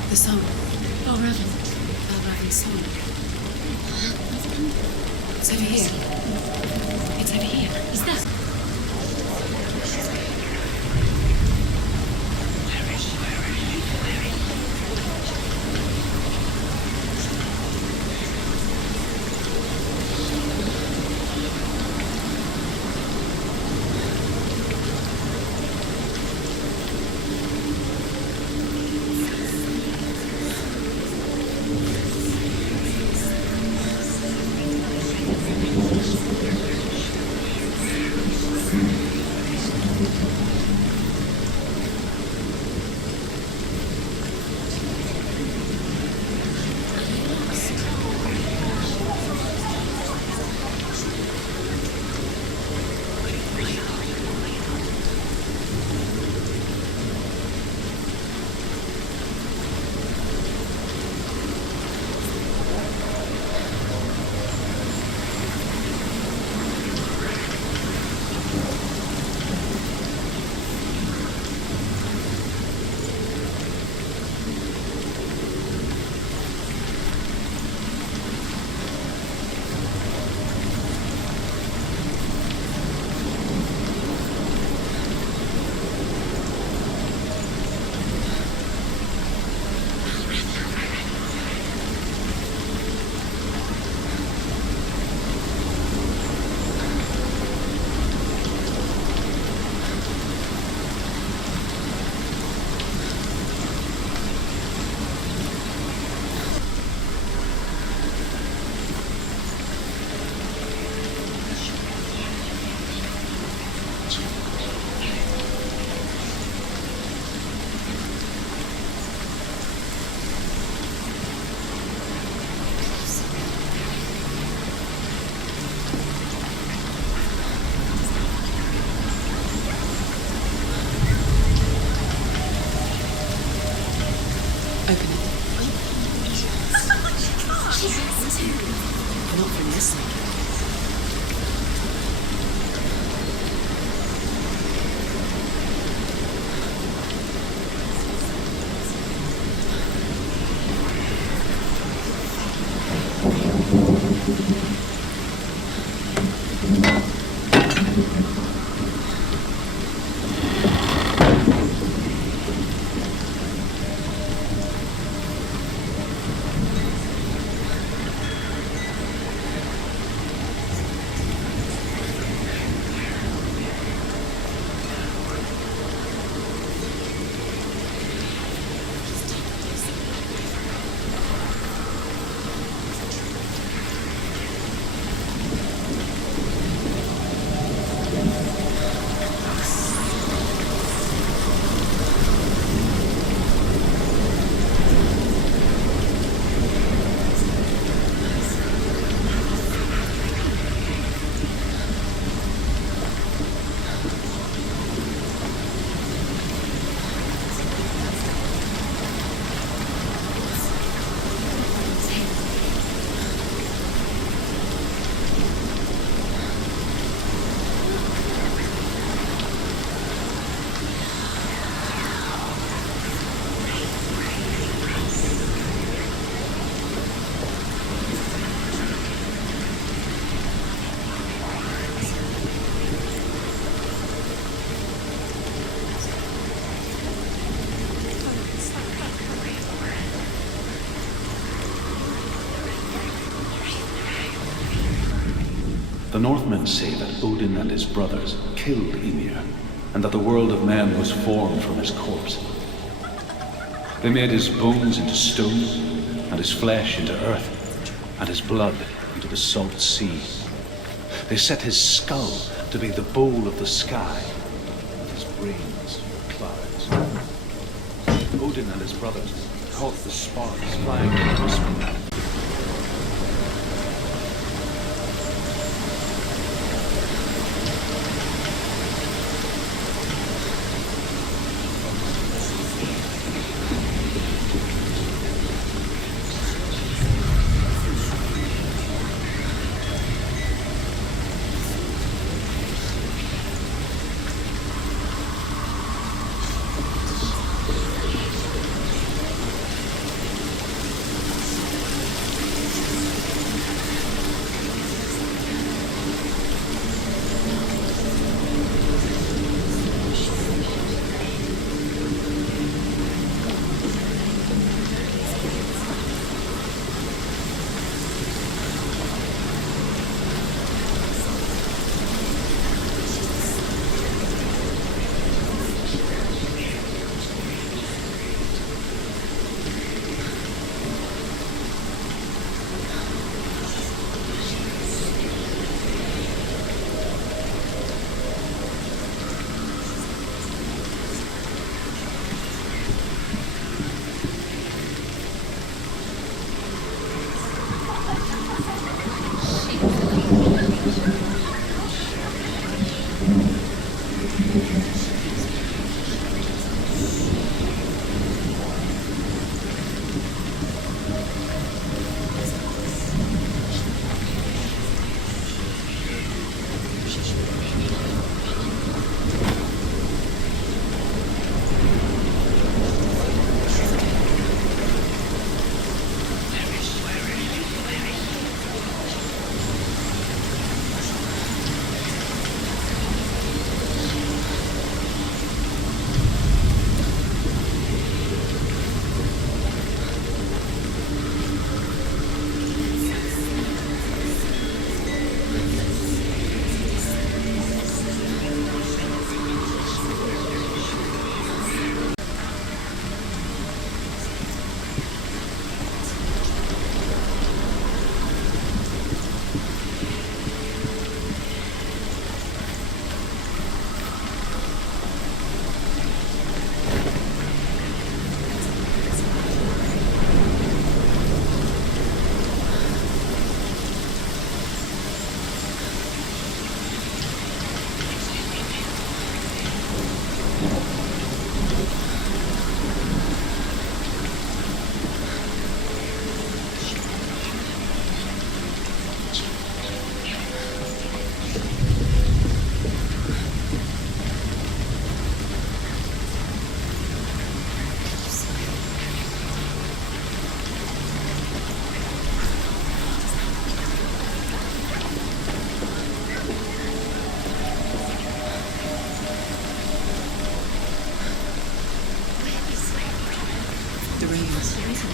The song. Balraven's song. It's over here. It's over here. Is that? Northmen say that Odin and his brothers killed Ymir, and that the world of men was formed from his corpse. They made his bones into stone, and his flesh into earth, and his blood into the salt sea. They set his skull to be the bowl of the sky, and his brains were clouds. Odin and his brothers caught the sparks flying in the whisper.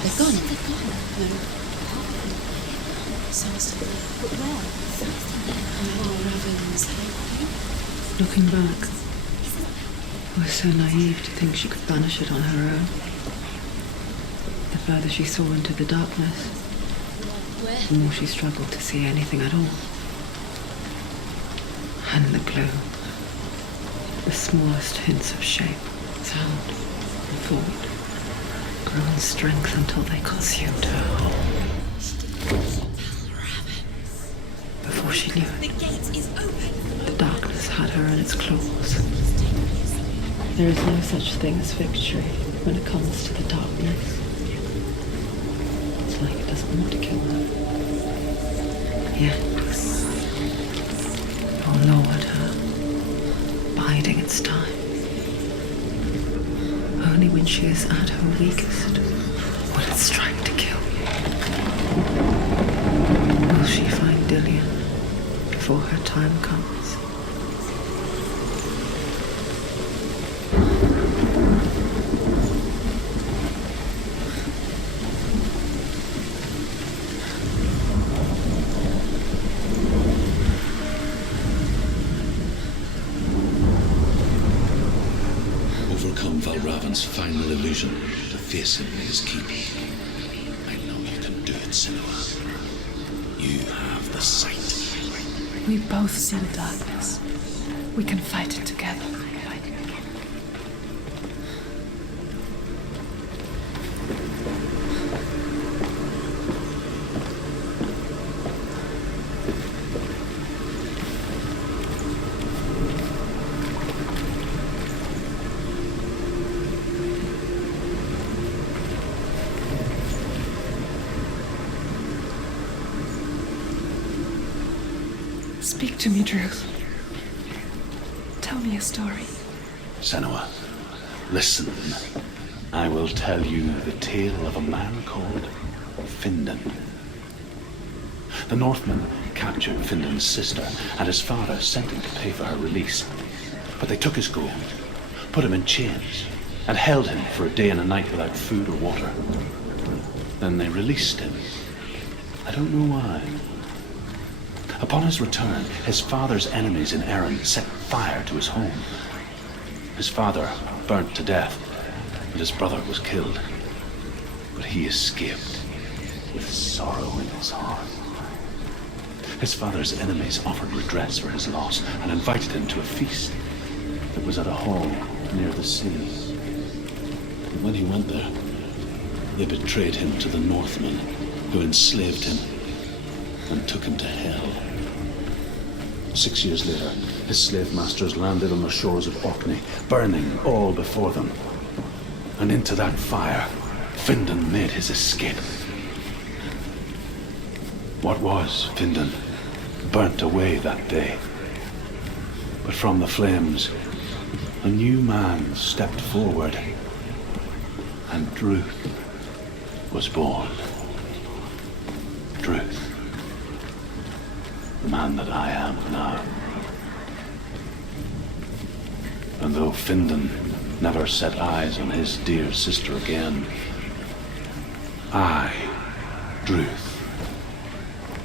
They're gone. No. Sounds still there. But where? No, Raven's hellblade. Looking back, I was so naive to think she could banish it on her own. The further she saw into the darkness, the more she struggled to see anything at all. And the gloom, the smallest hints of shape, sound, and thought, grew in strength until they consumed her whole. Before she knew it, the darkness had her in its claws. There is no such thing as victory when it comes to the darkness. It's like it doesn't want to kill her. Yet, it will gnaw at her, biding its time. Only when she is at her weakest will it strike to kill. Will she find Dillion before her time comes? overcome Valravan's final illusion to face him in his keep. I know you can do it, Senua. You have the sight. We both see the darkness. We can fight it together. Speak to me, Druth. Tell me a story. Senua, listen. I will tell you the tale of a man called Findan. The Northmen captured Findan's sister, and his father sent him to pay for her release. But they took his gold, put him in chains, and held him for a day and a night without food or water. Then they released him. I don't know why. Upon his return, his father's enemies in Erin set fire to his home. His father burnt to death, and his brother was killed. But he escaped with sorrow in his heart. His father's enemies offered redress for his loss and invited him to a feast that was at a hall near the sea. And when he went there, they betrayed him to the Northmen, who enslaved him and took him to hell. 6 years later, his slave masters landed on the shores of Orkney, burning all before them. And into that fire, Findan made his escape. What was Findan burnt away that day. But from the flames, a new man stepped forward, and Druth was born. Druth. The man that I am now. And though Findan never set eyes on his dear sister again, I, Druth,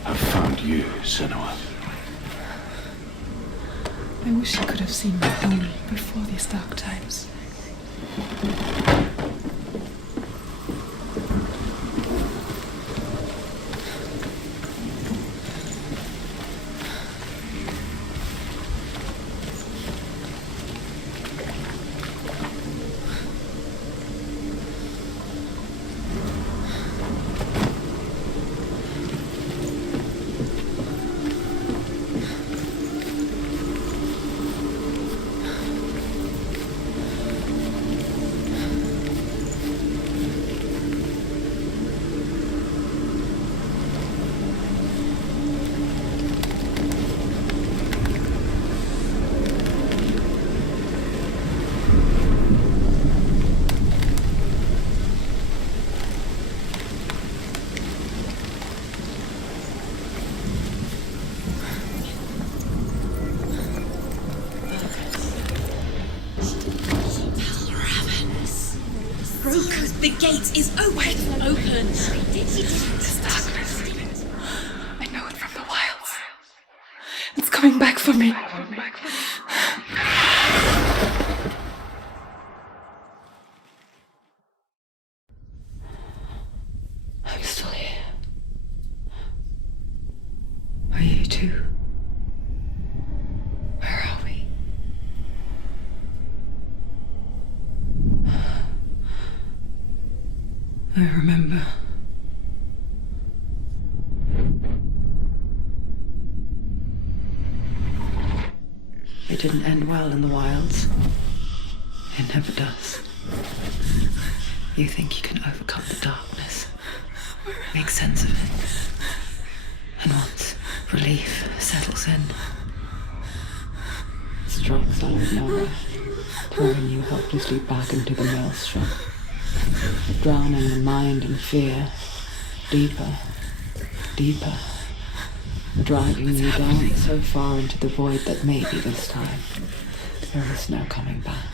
have found you, Senua. I wish I could have seen my home before these dark times. The gate is open. Open. This darkness. I know it from the wilds. It's coming back for me. I'm still here. Are you too? Where are we? I remember. It didn't end well in the wilds. It never does. You think you can overcome the darkness, make sense of it, and once relief settles in, it strikes out of nowhere, throwing you helplessly back into the maelstrom, drowning the mind in fear, deeper, deeper, driving you down so far into the void that maybe this time there is no coming back.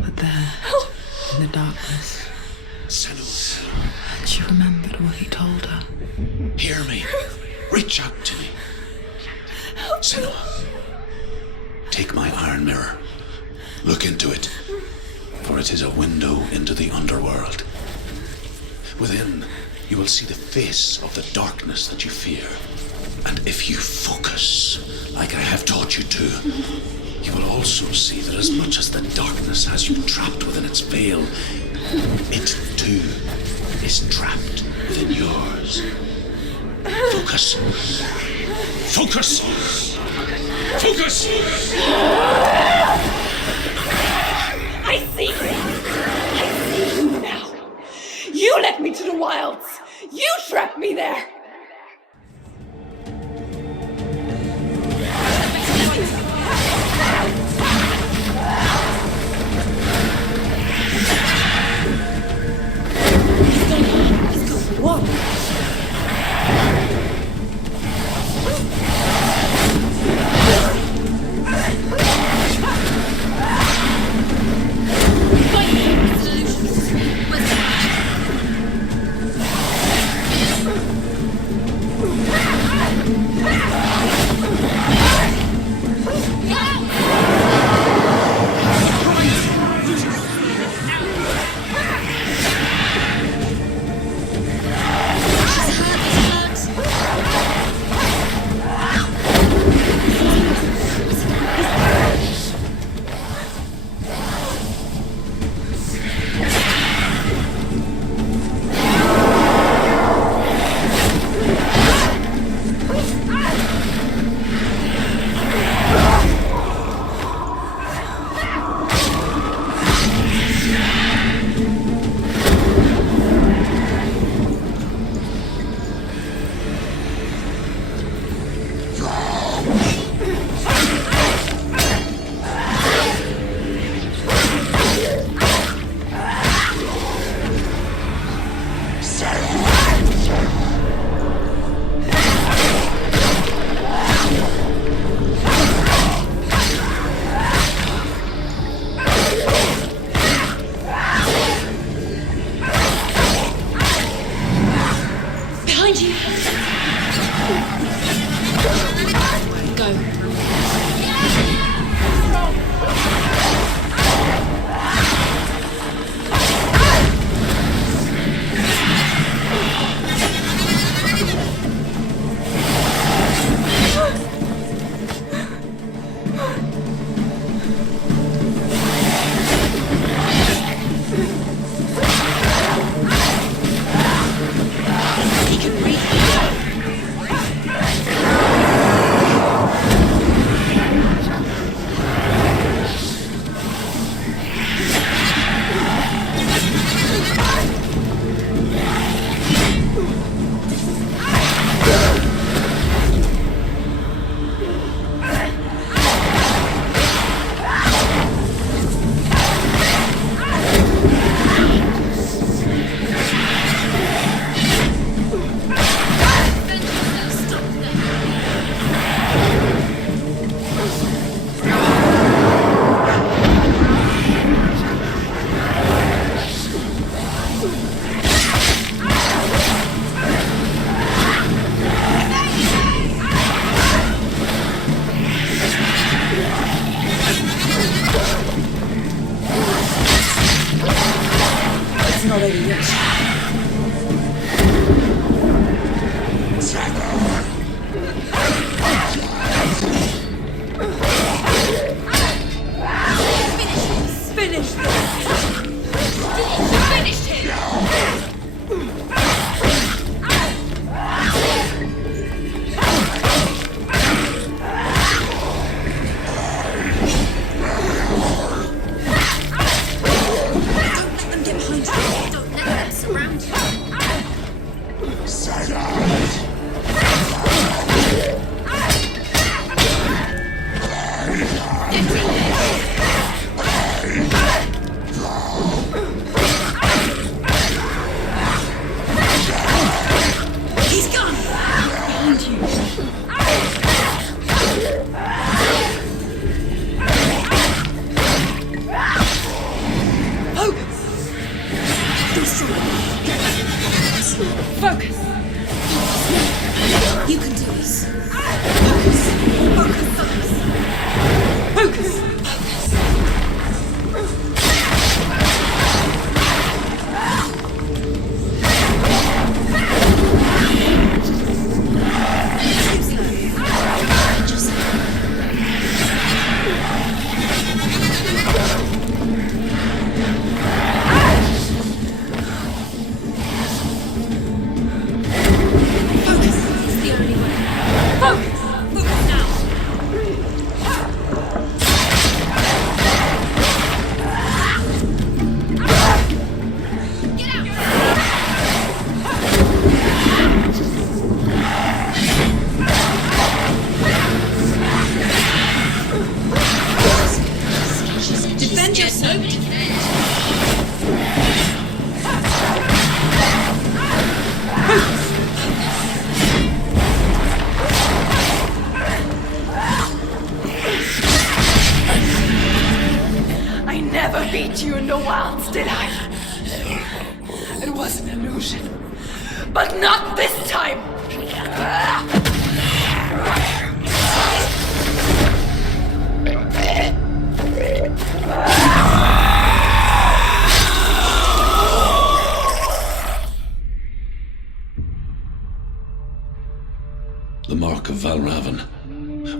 But there, in the darkness, Senua, she remembered what he told her. hear me. Reach out to me. Senua, Take my iron mirror. Look into it, for it is a window into the underworld. Within, you will see the face of the darkness that you fear. And if you focus, like I have taught you to, you will also see that as much as the darkness has you trapped within its veil, it too is trapped within yours. Focus. Focus! Focus! I see you now. You led me to the wilds. You trapped me there. What? You can do this. Focus. Focus. Focus. yourself. Nobody cares. I never beat you in the wilds, did I? It was an illusion. But not this time! The Mark of Valravan,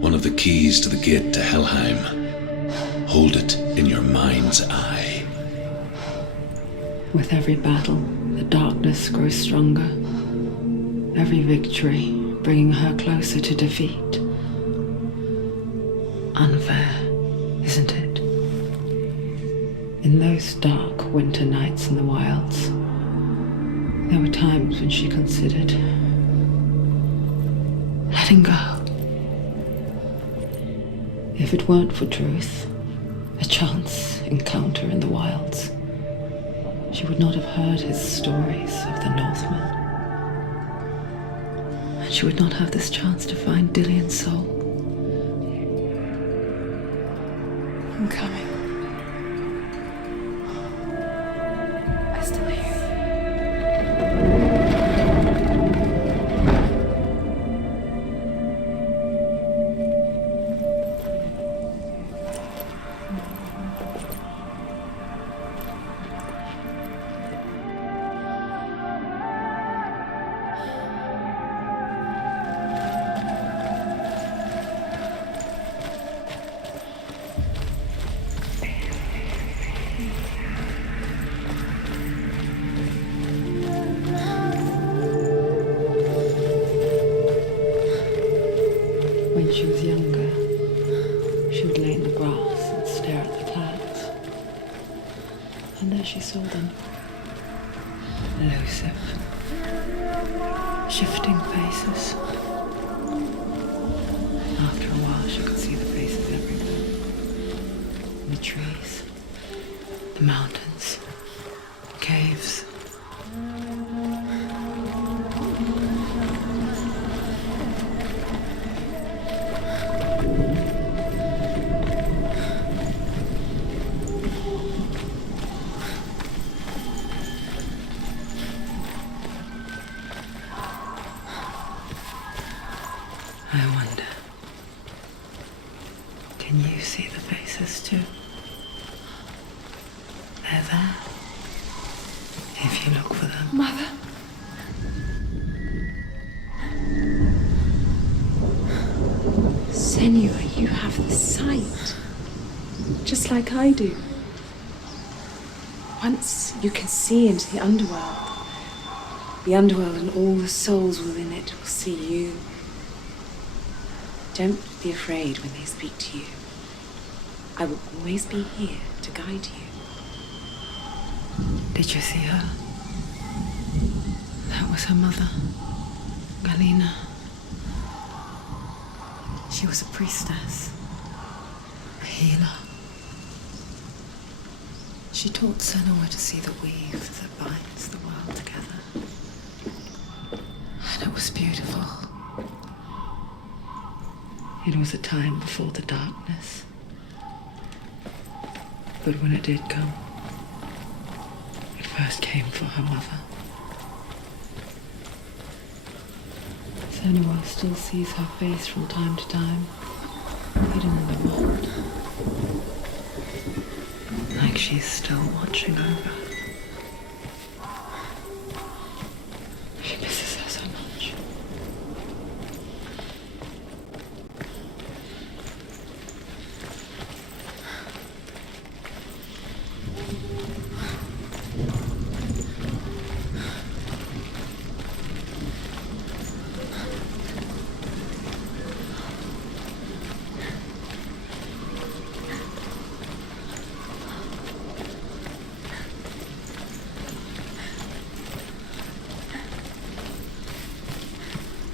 one of the keys to the gate to Helheim. Hold it in your mind's eye. With every battle, the darkness grows stronger. Every victory bringing her closer to defeat. Unfair, isn't it? In those dark winter nights in the wilds, there were times when she considered letting go. If it weren't for truth, a chance encounter in the wilds, she would not have heard his stories of the Northmen. And she would not have this chance to find Dillion's soul. I'm coming. I still hear you. When she was younger, she would lay in the grass and stare at the clouds. And there she saw them. Elusive. Shifting faces. After a while, she could see the faces everywhere. In the trees, the mountains, caves. I wonder, can you see the faces too? They're there, if you look for them. Mother? Senua, you have the sight. Just like I do. Once you can see into the underworld and all the souls within it will see you. Don't be afraid when they speak to you. I will always be here to guide you. Did you see her? That was her mother, Galina. She was a priestess, a healer. She taught Senua to see the weave that binds the world together. And it was beautiful. It was a time before the darkness. But when it did come, it first came for her mother. Senua still sees her face from time to time, hidden in the mold. Like she's still watching over. She misses her so much.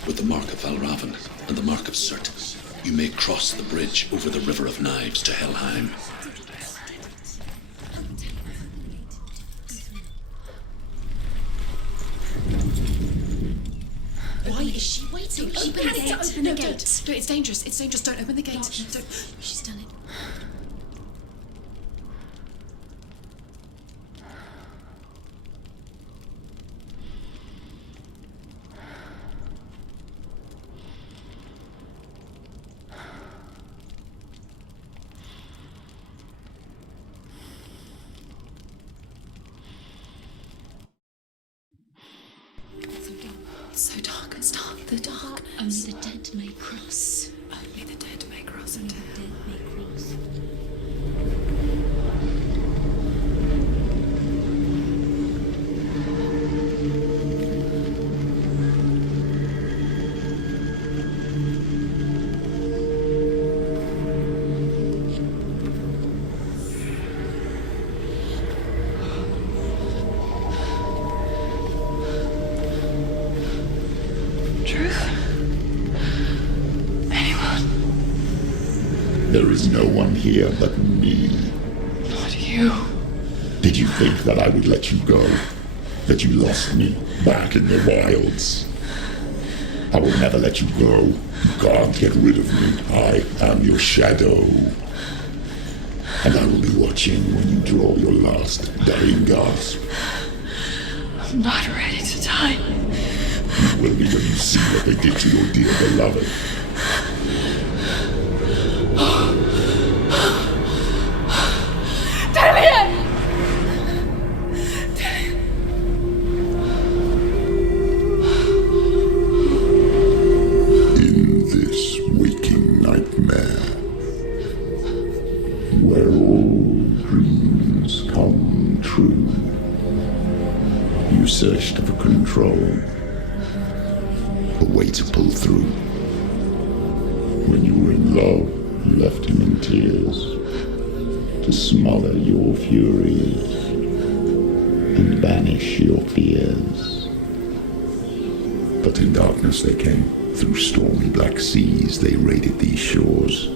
With the Mark of Valravan and the Mark of Surt, you may cross the bridge over the River of Knives to Helheim. Open the gate. Open the gate. No, it's dangerous. It's dangerous. Don't open the gate. Darkness. Don't. She's done it. So dark. It's dark. The darkness. Only the dead may cross. Only the dead may cross Only into the dead may cross. There is no one here but me. Not you. Did you think that I would let you go? That you lost me back in the wilds? I will never let you go. You can't get rid of me. I am your shadow. And I will be watching when you draw your last dying gasp. I'm not ready to die. You will be when you see what they did to your dear beloved. Where all dreams come true. You searched for control, a way to pull through. When you were in love, you left him in tears to smother your furies and banish your fears. But in darkness they came, through stormy black seas they raided these shores.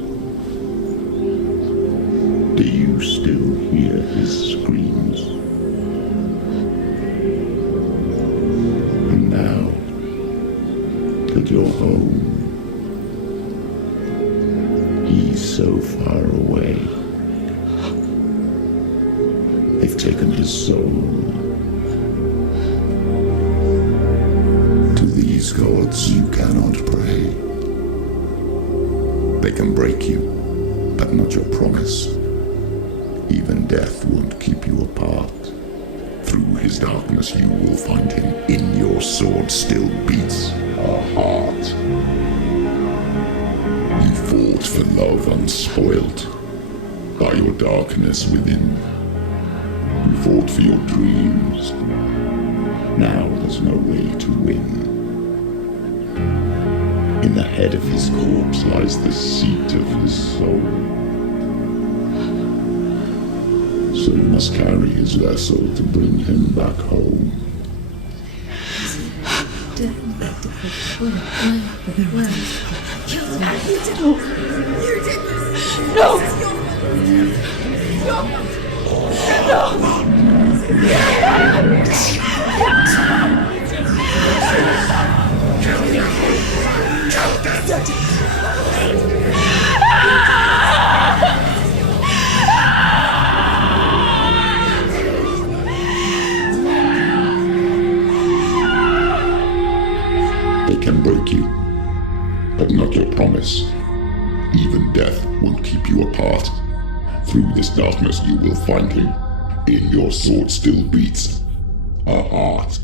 Do you still hear his screams? And now that you're home, he's so far away. They've taken his soul. To these gods you cannot pray. They can break you, but not your promise. Even death won't keep you apart. Through his darkness you will find him. In your sword still beats a heart. You fought for love unspoilt by your darkness within. You fought for your dreams. Now there's no way to win. In the head of his corpse lies the seat of his soul. So you must carry his vessel to bring him back home. They can break you, but not your promise. Even death won't keep you apart. Through this darkness you will find him. In your sword still beats a heart.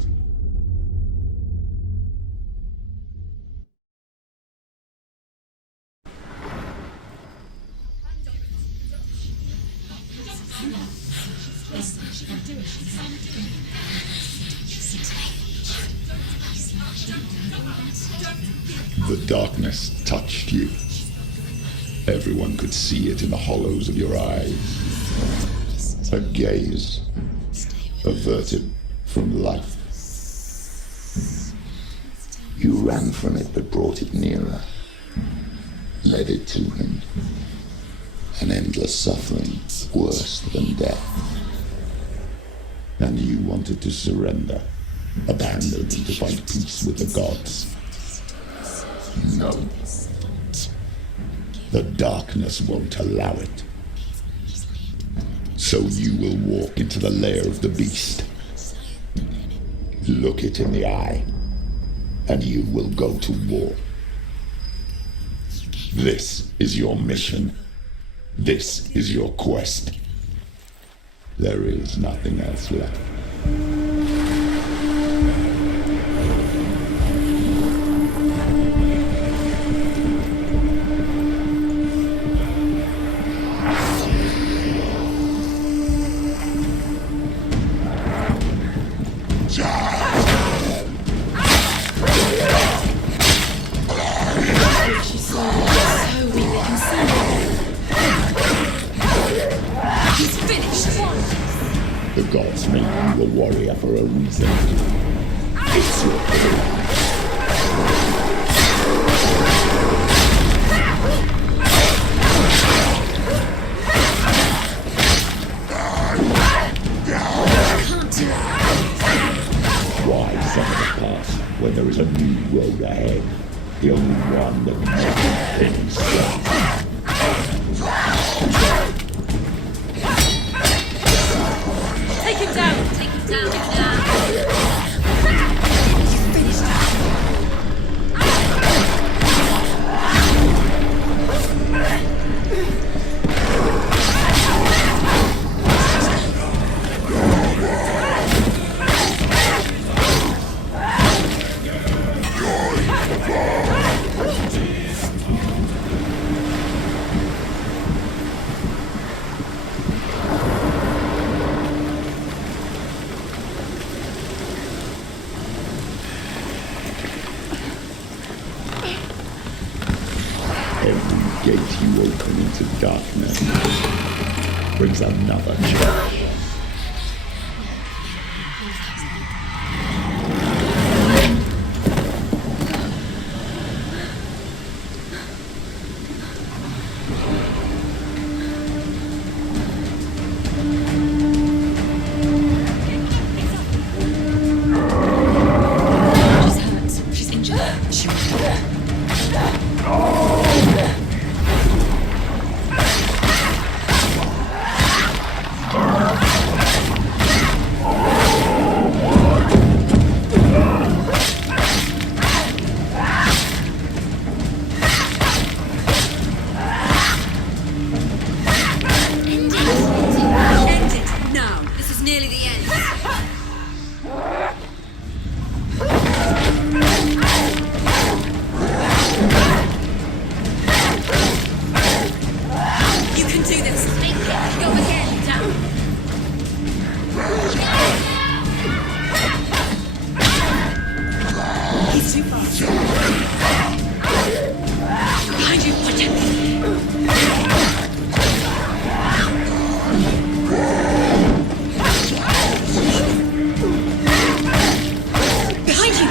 The darkness touched you. Everyone could see it in the hollows of your eyes. A gaze averted from life. You ran from it but brought it nearer, led it to him. An endless suffering worse than death. And you wanted to surrender, abandon and to find peace with the gods. No. The darkness won't allow it. So you will walk into the lair of the beast. Look it in the eye, and you will go to war. This is your mission. This is your quest. There is nothing else left. The gods made you a warrior for a reason. It's your Why suffer the past when there is a new road ahead? The only one that makes any sense. Take him down! Take him down! Take him down! Finish that! Every gate you open into darkness brings another change. She's hurt. She's injured. She will die. End it now. This is nearly the end. You can do this. Go again. Down. He's too fast. Behind you. Watch him. Behind you!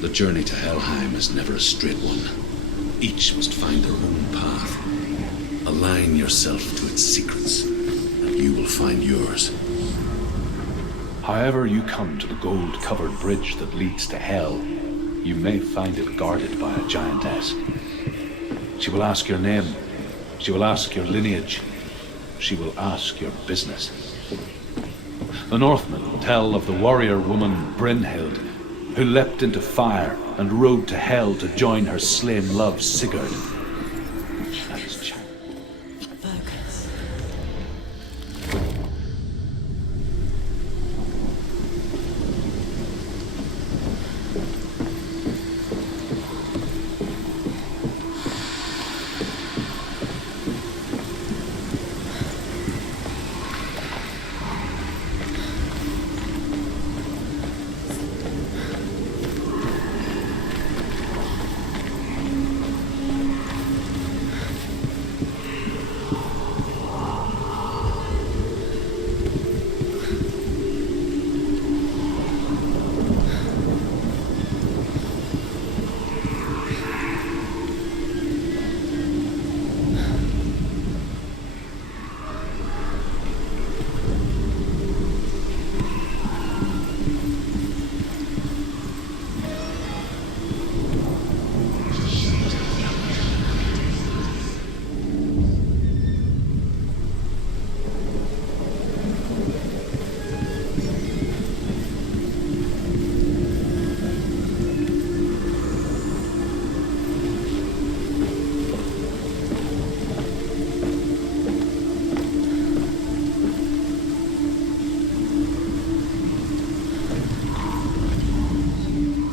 The journey to Helheim is never a straight one. Each must find their own path. Align yourself to its secrets, and you will find yours. However you come to the gold-covered bridge that leads to Hell, you may find it guarded by a giantess. She will ask your name. She will ask your lineage. She will ask your business. The Northmen tell of the warrior woman Brynhild, who leapt into fire and rode to Hell to join her slain love Sigurd.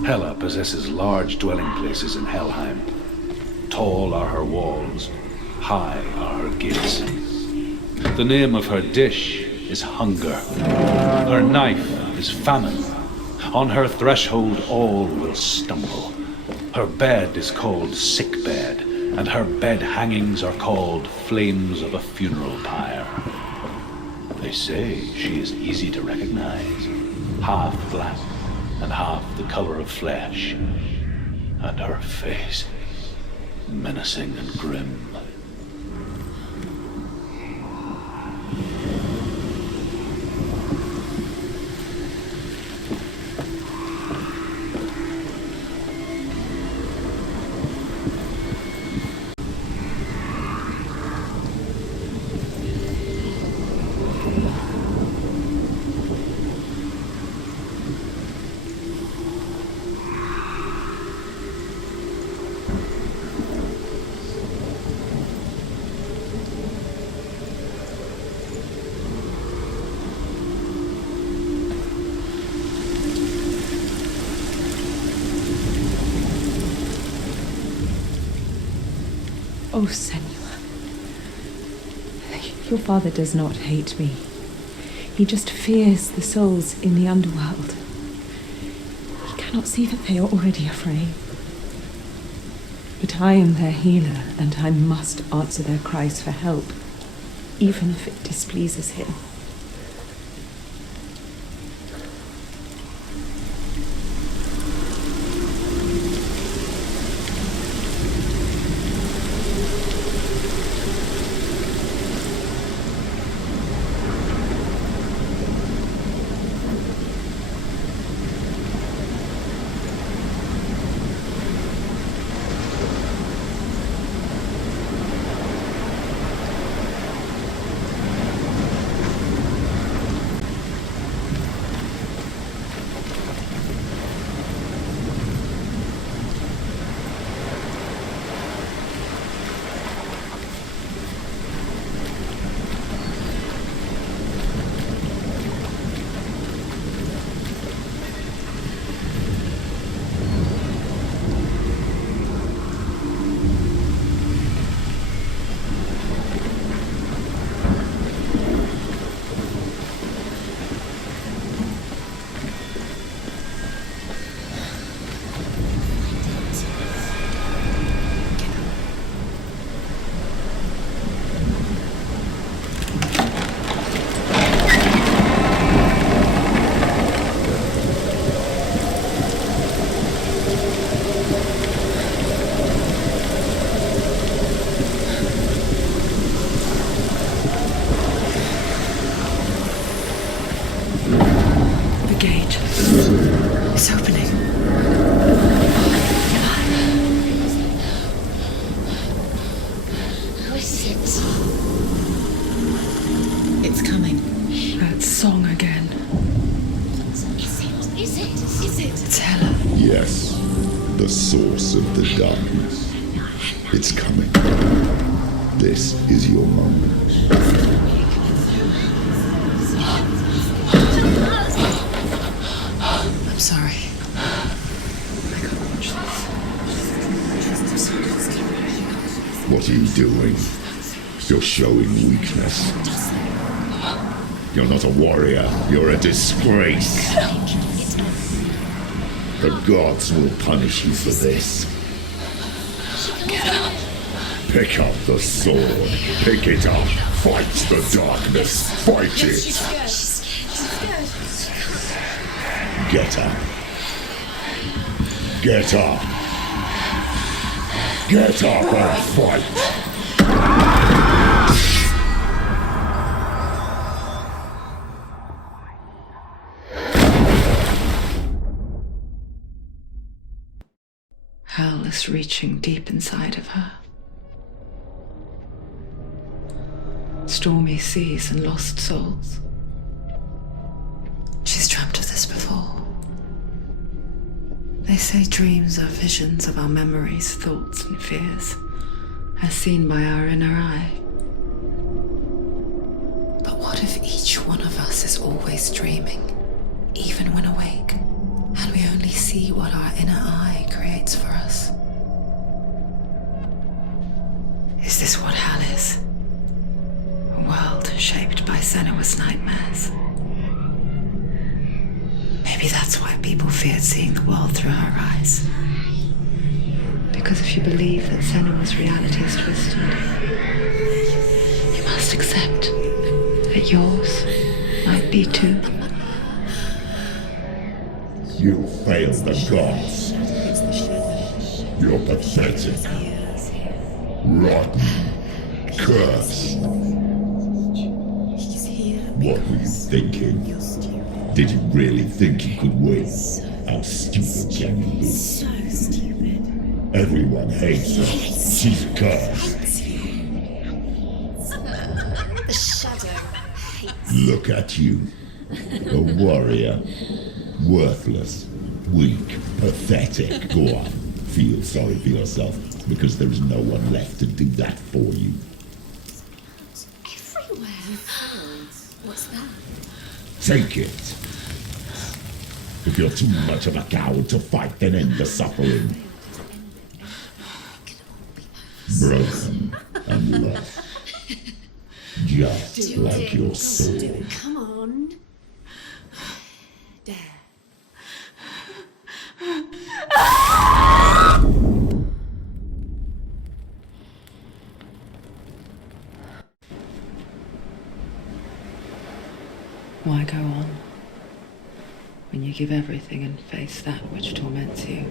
Hela possesses large dwelling places in Helheim. Tall are her walls, high are her gates. The name of her dish is hunger. Her knife is famine. On her threshold all will stumble. Her bed is called sick bed, and her bed hangings are called flames of a funeral pyre. They say she is easy to recognize, half black and half the color of flesh, and her face menacing and grim. Oh, Senua. Your father does not hate me. He just fears the souls in the underworld. He cannot see that they are already afraid. But I am their healer, and I must answer their cries for help, even if it displeases him. It's opening. Who is it? It's coming. That song again. Is it? It's Hela. Yes, the source of the darkness. It's coming. This is your moment. I'm sorry. I can't watch this. What are you doing? You're showing weakness. You're not a warrior. You're a disgrace. The gods will punish you for this. Get up. Pick up the sword. Pick it up. Fight the darkness. Fight it. Get up. Get up. Get up and fight. Hell is reaching deep inside of her. Stormy seas and lost souls. She's dreamt of this before. They say dreams are visions of our memories, thoughts, and fears, as seen by our inner eye. But what if each one of us is always dreaming, even when awake, and we We only see what our inner eye creates for us. Is this what hell is? A world shaped by Senua's nightmares. Maybe that's why people feared seeing the world through her eyes. Because if you believe that Senua's reality is twisted, you must accept that yours might be too. You failed the gods. You're pathetic. Rotten. Cursed. What were you thinking? Did you really think you could win? How stupid can you be? So stupid. Everyone hates her. She's cursed. The shadow hates. Look at you. A warrior. Worthless. Weak. Pathetic. Go on. Feel sorry for yourself, because there is no one left to do that for you. Everywhere. What's that? Take it. If you're too much of a coward to fight, then end the suffering. Broken and lost. Just like your soul. Come on. Dare. Why go on when you give everything and face that which torments you,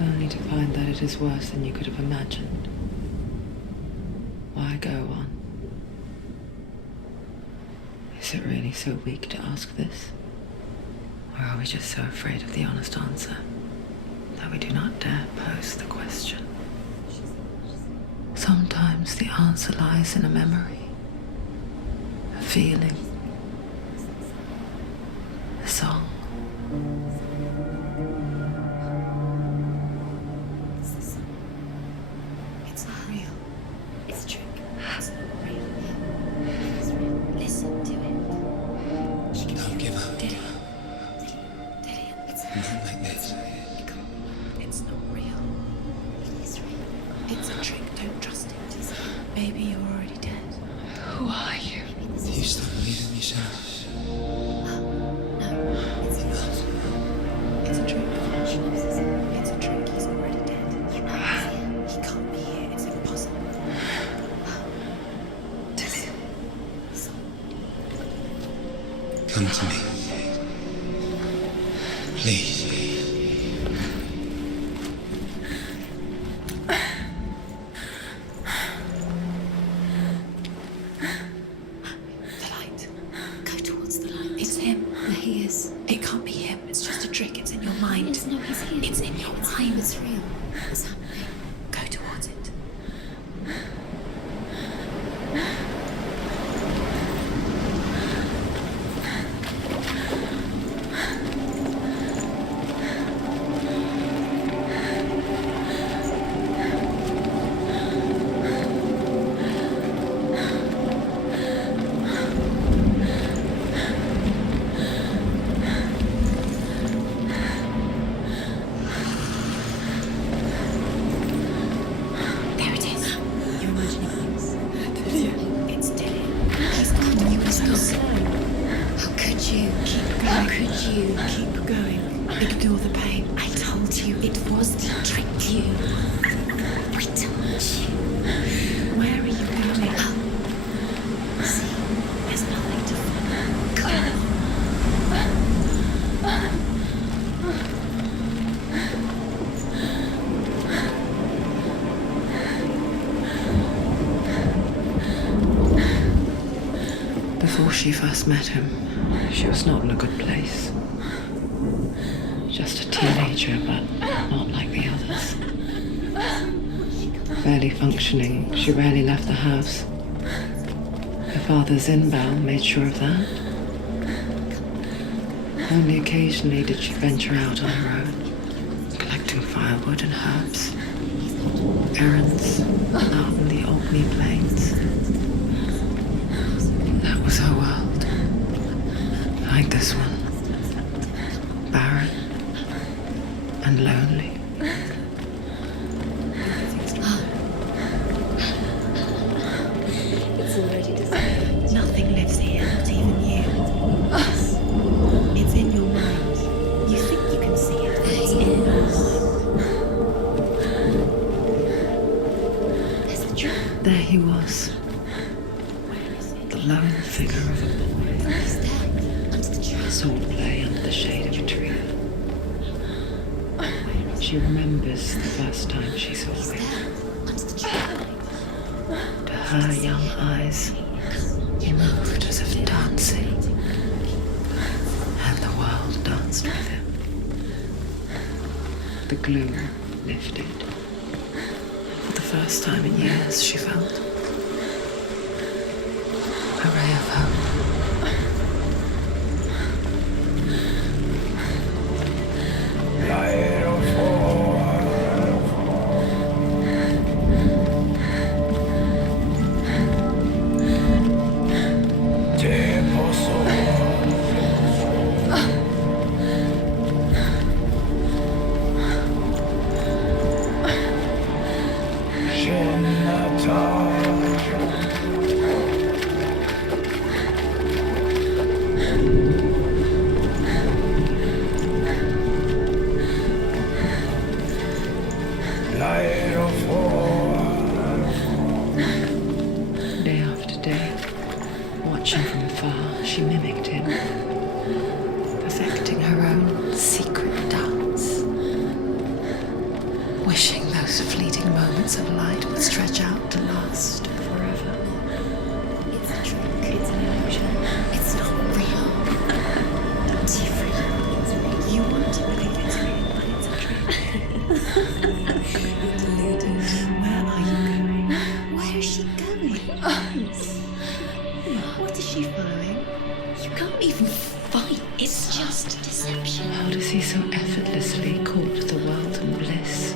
only to find that it is worse than you could have imagined? Why go on? Is it really so weak to ask this? Or are we just so afraid of the honest answer that we do not dare pose the question? Sometimes the answer lies in a memory, a feeling, a song. It's not real. It's a trick. It's not real. It is real. Listen to it. Don't give up. Did it? It's Not like this. It's not real. It is real. It's a trick. Don't trust it. Maybe you're already dead. Who are you? You still believe in yourself? No, it's not. It's a trick. It's a trick. He's already dead. You know he's here. He can't be here. It's impossible. Come to me. Please. The light. Go towards the light. It's him. There he is. It can't be him. It's just a trick. It's in your mind. It's no, he's here. It's in your mind. It's real. It's happening. Go towards it. There it is. You're imagining things. It's Dillian. He's coming. You were so slow. How could you? How could you? Keep going. Ignore the pain. I told you it was to trick you. I told you. Where are you going? See, there's nothing to follow. Come on. Before she first met him, she was not in a good place. Just a teenager, but not like the others. Barely functioning, she rarely left the house. Her father's inbound made sure of that. Only occasionally did she venture out on her own, collecting firewood and herbs, errands out in the Orkney plains. That was her world. Like this one. Barren. and lonely. It's already decided. Nothing lives here, not even you. It's in your mind. You think you can see it, but it's in your mind. There's the tree. There he was, the lone figure of a boy. He's there, under the tree. Saw play under the shade of a tree. She remembers the first time she saw him. Under the tree. To her young eyes, he moved as if dancing, and the world danced with him. The gloom lifted. For the first time in years, she felt a ray of hope. Day after day, watching from afar, she mimicked him, perfecting her own secret dance, wishing those fleeting moments of light would stretch out to last forever. It's a trick. It's an illusion. It's not real. Don't you freak? You want to believe it's real, but it's a trick. You're deluded. Where are you going? Where is she going? What is she following? You can't even fight. It's just deception. How does he so effortlessly court the world and bliss?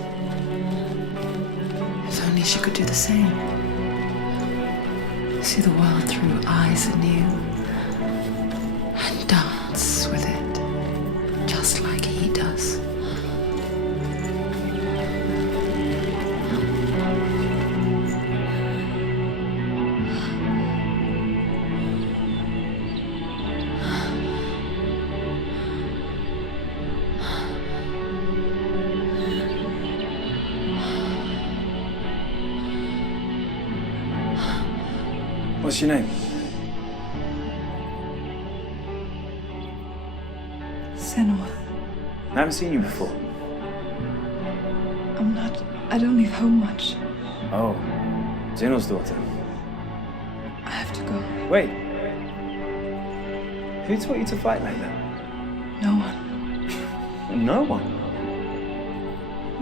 If only she could do the same. See the world through eyes anew and dance with it, just like he does. What's your name? Senua. I haven't seen you before. I don't leave home much. Oh, Zeno's daughter. I have to go. Wait. Who taught you to fight like that? No one. No one?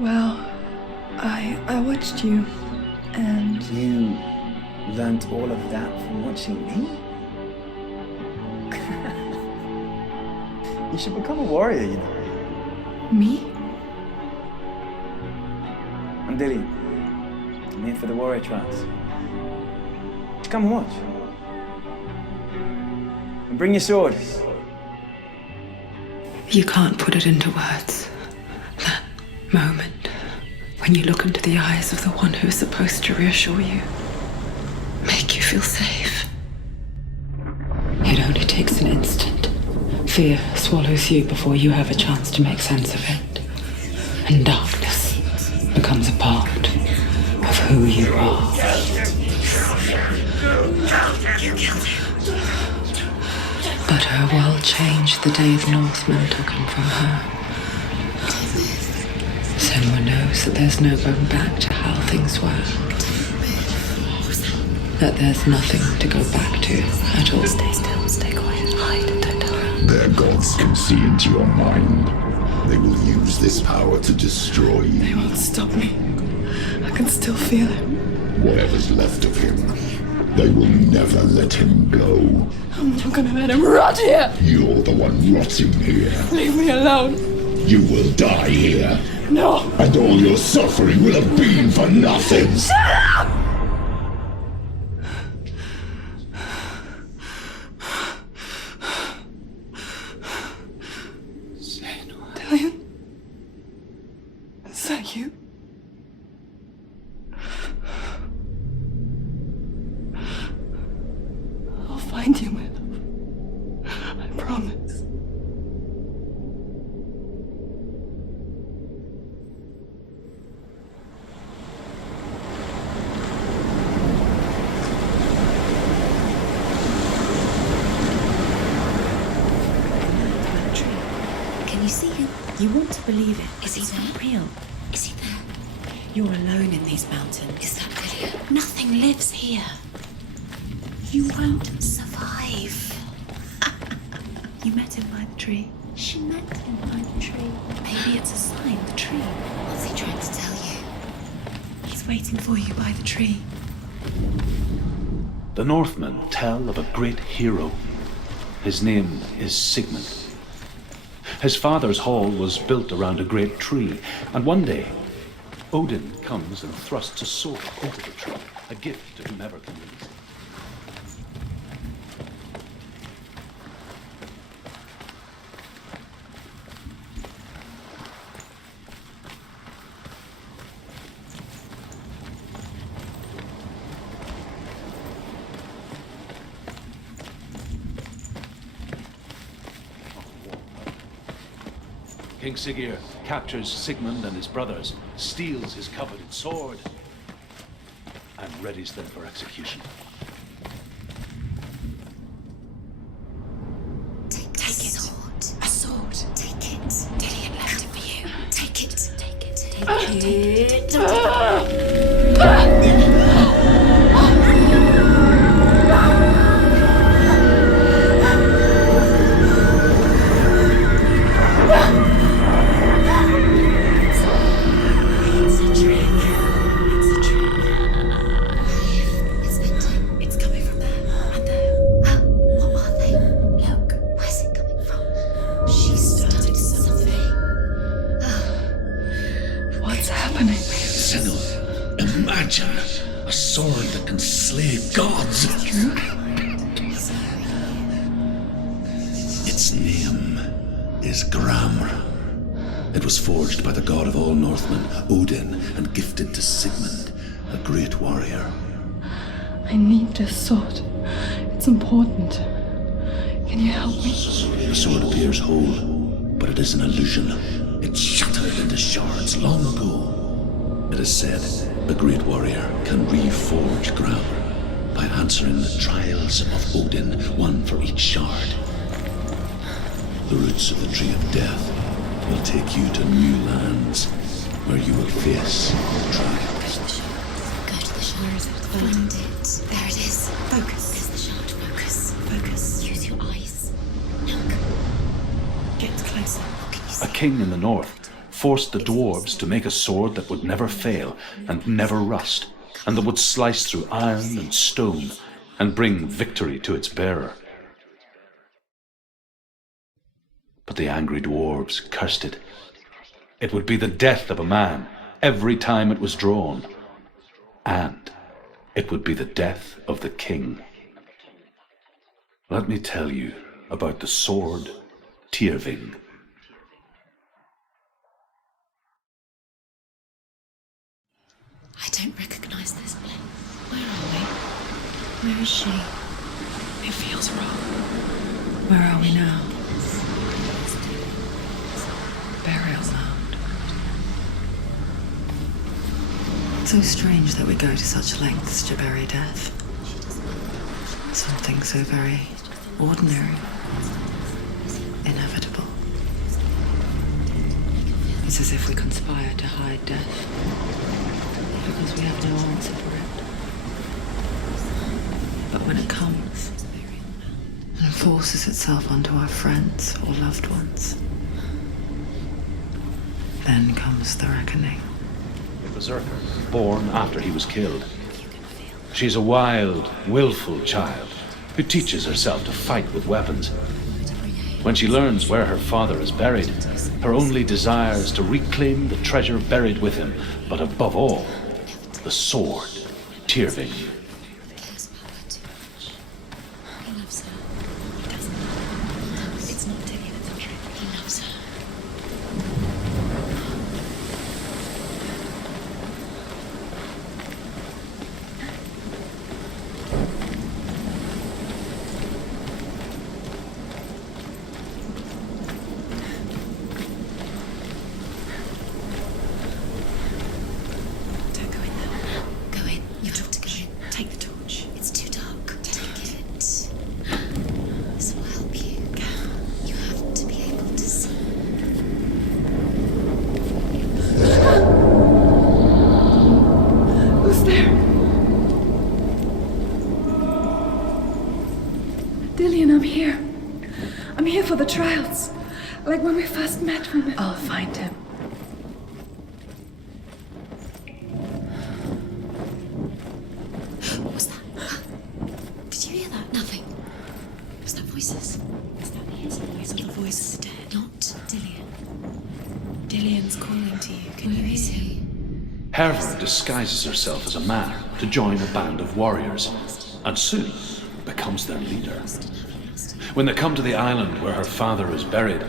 Well, I watched you, and You learned all of that from watching me? You should become a warrior, you know. me? I'm Dilly. I'm here for the warrior trials. Come and watch. And bring your sword. You can't put it into words. That moment when you look into the eyes of the one who is supposed to reassure you, make you feel safe. It only takes an instant. Fear swallows you before you have a chance to make sense of it. And darkness becomes a part of who you are. But her world changed the day the Northmen took him from her. Senua knows that there's no going back to how things were. That there's nothing to go back to at all. Stay still, stay quiet, hide, don't tell her. Their gods can see into your mind. They will use this power to destroy you. They won't stop me. I can still feel it. Whatever's left of him, they will never let him go. I'm not gonna let him rot here. You're the one rotting here. Leave me alone. You will die here. No. And all your suffering will have been for nothing. Shut up! promise. Can you see him? You want to believe it. Is he It's there? not real. Is he there? You're alone in these mountains. Is that Lydia? Nothing lives here. You won't survive. You met him by the tree. She met him by the tree. Maybe it's a sign, the tree. What's he trying to tell you? He's waiting for you by the tree. The Northmen tell of a great hero. His name is Sigmund. His father's hall was built around a great tree, and one day, Odin comes and thrusts a sword into the tree, a gift to whomever can release it. King Siggeir captures Sigmund and his brothers, steals his coveted sword, and readies them for execution. Take Take it. sword. A sword. Take it. Dillion left it for you. Take it. Take it. Take it. It's a trick. It's a trick. It's ending. It's coming from there and there. What are they? Look. Where's it coming from? She started something. What's happening? Senua, imagine a sword that can slay gods. Its name is Gram. It was forged by the god of all Northmen, Odin, and gifted to Sigmund, a great warrior. I need this sword. It's important. Can you help me? The sword appears whole, but it is an illusion. It shattered into shards long ago. It is said a great warrior can reforge Gram by answering the trials of Odin, one for each shard. The roots of the Tree of Death will take you to new lands where you will face trials. Go to the shard. Find it. There it is. Focus. There's the shard. Focus. Focus. Use your eyes. Look. Get closer. What can you A see? king in the north forced the dwarves to make a sword that would never fail and never rust, and that would slice through iron and stone and bring victory to its bearer. But the angry dwarves cursed it. It would be the death of a man every time it was drawn, and it would be the death of the king. Let me tell you about the sword Tyrving. I don't recognize this place. Where are we? Where is she? It feels wrong. Where are we now? Burial mound. So strange that we go to such lengths to bury death. Something so very ordinary, inevitable. It's as if we conspire to hide death because we have no answer for it. But when it comes and forces itself onto our friends or loved ones, then comes the reckoning. A berserker, born after he was killed. She's a wild, willful child who teaches herself to fight with weapons. When she learns where her father is buried, her only desire is to reclaim the treasure buried with him, but above all, the sword, Tyrving. Cares about her too much. He loves her. He doesn't. It's not Dillion, it's a trick. He loves her. Dillian, I'm here. I'm here for the trials. Like when we first met, remember? I'll find him. What was that? Did you hear that? Nothing. Was that voices? Is that his voice or the voice of the dead? Not Dillian. Dillian's calling to you. Can you hear him? Herva disguises herself as a man to join a band of warriors, and soon becomes their leader. When they come to the island where her father is buried,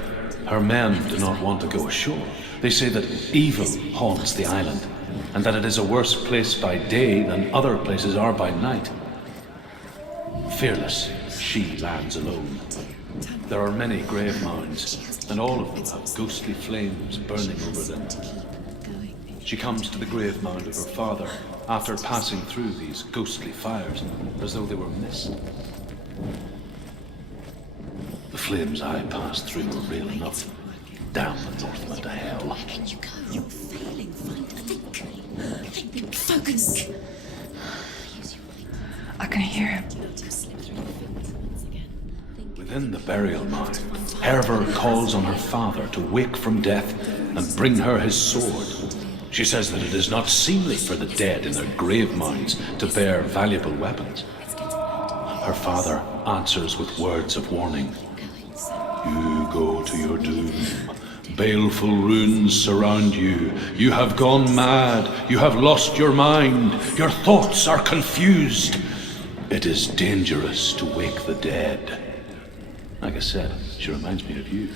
her men do not want to go ashore. They say that evil haunts the island, and that it is a worse place by day than other places are by night. Fearless, she lands alone. There are many grave mounds, and all of them have ghostly flames burning over them. She comes to the grave mound of her father after passing through these ghostly fires, as though they were mist. The flames I passed through were real enough. Down the Northman to hell. Where can you go? You're failing. Think. Focus. I can hear him. Within the burial mound, Herva calls on her father to wake from death and bring her his sword. She says that it is not seemly for the dead in their grave mounds to bear valuable weapons. Her father answers with words of warning. You go to your doom. Baleful runes surround you. You have gone mad. You have lost your mind. Your thoughts are confused. It is dangerous to wake the dead. Like I said, she reminds me of you.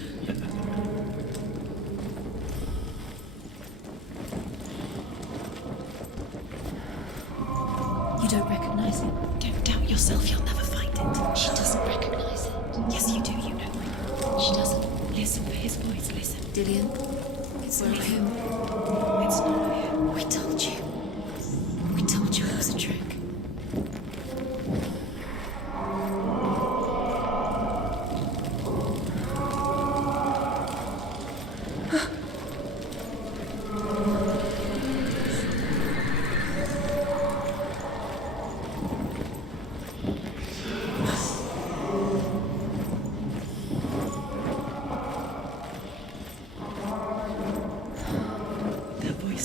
You don't recognize it. Don't doubt yourself. You'll never find it. She doesn't recognize it. Yes, you do. You know. She doesn't. Listen for his voice. Listen. Dillian. It's not him. It's not him. We told you. We told you it was a trick.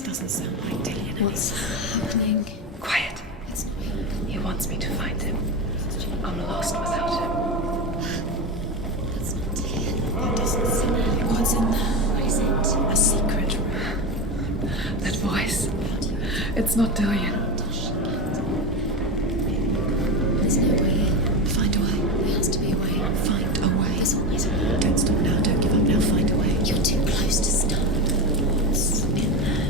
Doesn't sound like Dillian. What's happening? Quiet. It's not him. He wants me to find him. I'm lost without him. That's not Dillian. It doesn't sound like what's in there. What is it? A secret room. That voice. It's not Dillian. There's no way in. Find a way. There has to be a way. Find a way. There's always a way. Don't stop now. Don't give up now. Find a way. You're too close to stop. What's in there?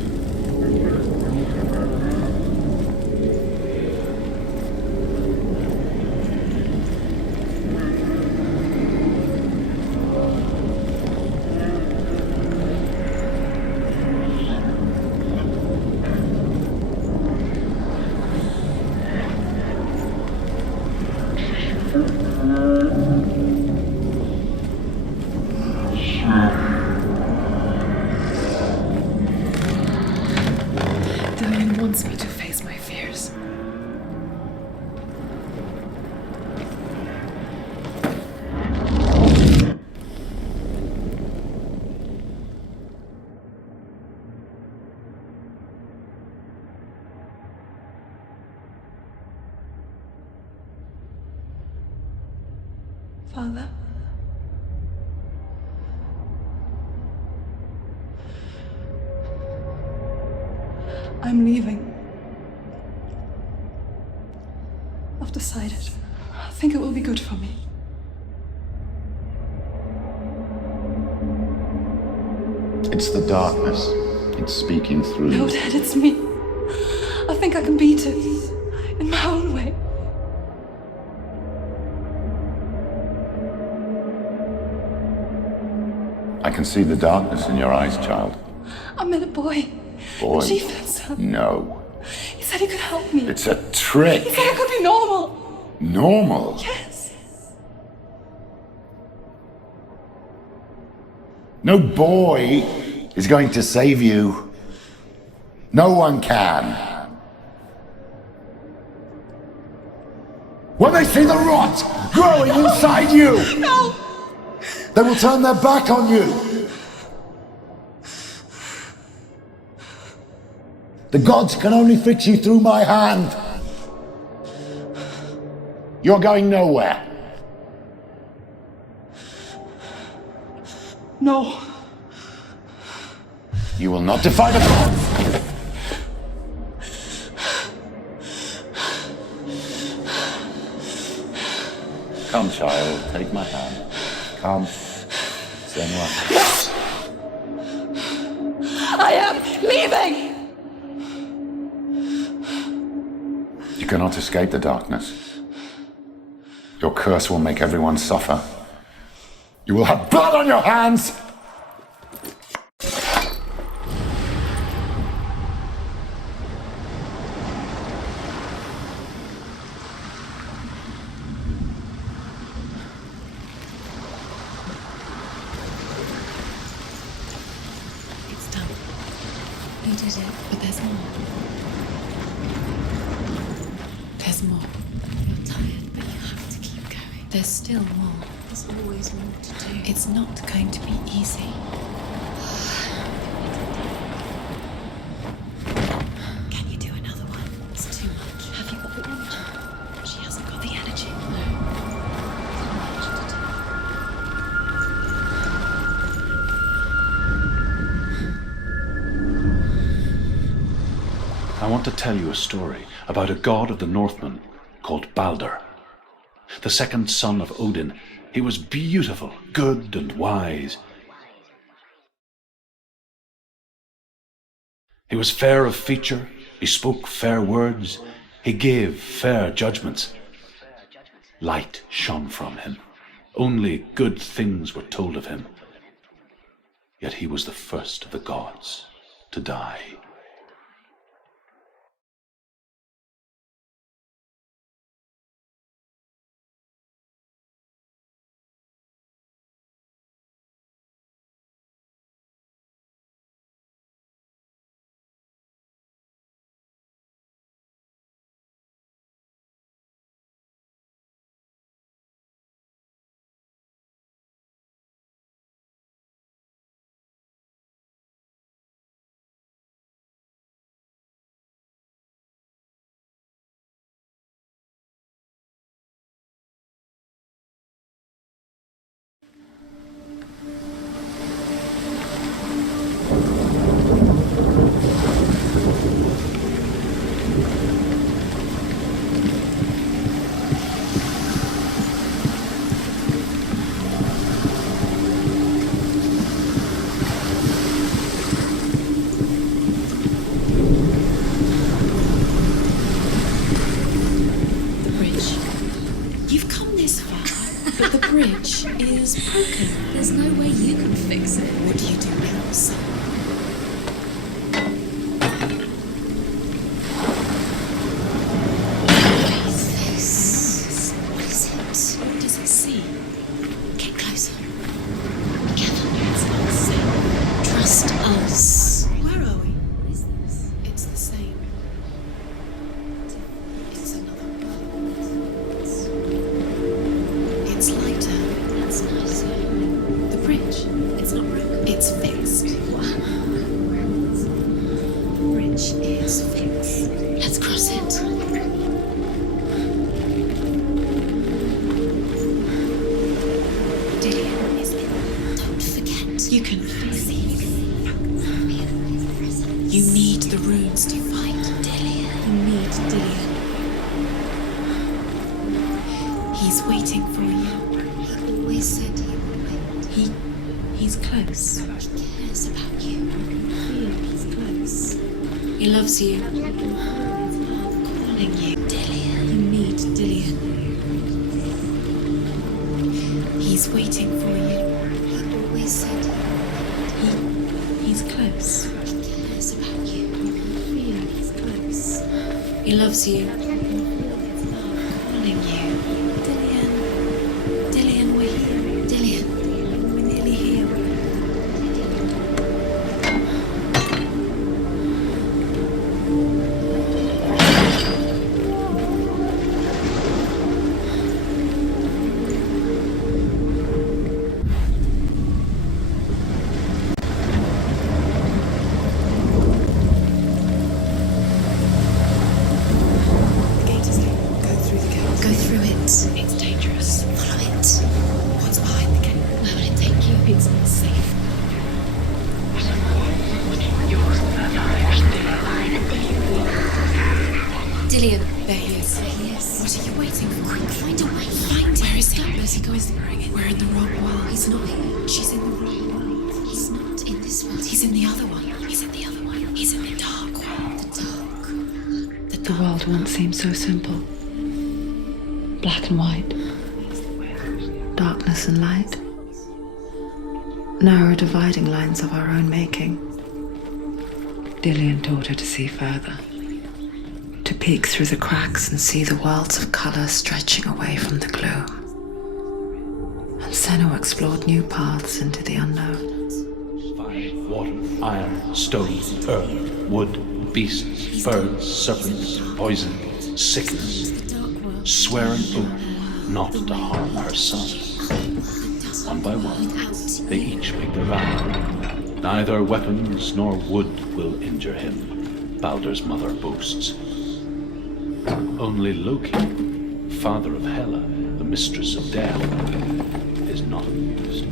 Dillian wants me to face my fears. Father? I'm leaving. I've decided. I think it will be good for me. It's the darkness. It's speaking through No, you. Dad, it's me. I think I can beat it. In my own way. I can see the darkness in your eyes, child. I met a boy. Boy. The chief said so. No. He said he could help me. It's a trick. He said I could be normal. Normal. Yes. No boy is going to save you. No one can. When they see the rot growing inside you. No! They will turn their back on you. The gods can only fix you through my hand. You're going nowhere. No. You will not defy the gods. Come, child, take my hand. Come, Senua. I am leaving! You cannot escape the darkness. Your curse will make everyone suffer. You will have blood on your hands! It's done. You did it, but there's more. There's more. You're tired, but you have to keep going. There's still more. There's always more to do. It's not going to be easy. Can you do another one? It's too much. Have you got the energy? She hasn't got the energy. No. Too much to do. I want to tell you a story about a god of the Northmen called Balder. The second son of Odin. He was beautiful, good, and wise. He was fair of feature, he spoke fair words, he gave fair judgments. Light shone from him. Only good things were told of him. Yet he was the first of the gods to die. But the bridge is broken. There's no way you can fix it. What do you do now, son? What is this? What is it? What does it see? Get closer. Be careful, it's not the same. Trust us. Where are we? What is this? It's the same. It's another world. It's lighter. That's nicer. The bridge. It's not broken. It's fixed. What? The bridge is fixed. Let's cross it. Dillian is in. Don't forget. You can feel it. You need the runes to fight Dillian. You need Dillian. He's waiting for you. He always said he would wait. He's close. He cares about you. I feel he's close. He loves you. His love calling you. Dillian. You need Dillian. He's waiting for you. He always said he would wait. He's close. He cares about you. I feel he's close. He loves you. His love calling you. Dillian, we're here. Dillian, we're nearly here. doing it. We're in the wrong world. He's not here. She's in the wrong world. He's not in this world. He's in the other one. He's in the other one. He's in the dark world. The world once seemed so simple. Black and white. Darkness and light. Narrow dividing lines of our own making. Dillian taught her to see further. To peek through the cracks and see the worlds of colour stretching away from the gloom. And Senua explored new paths into the unknown. Fire, water, iron, stone, earth, wood, beasts, birds, serpents, poison, sickness, swear an oath not to harm her son. One by one, they each make their vow. Neither weapons nor wood will injure him, Baldur's mother boasts. Only Loki, father of Hela, the mistress of death, is not amused.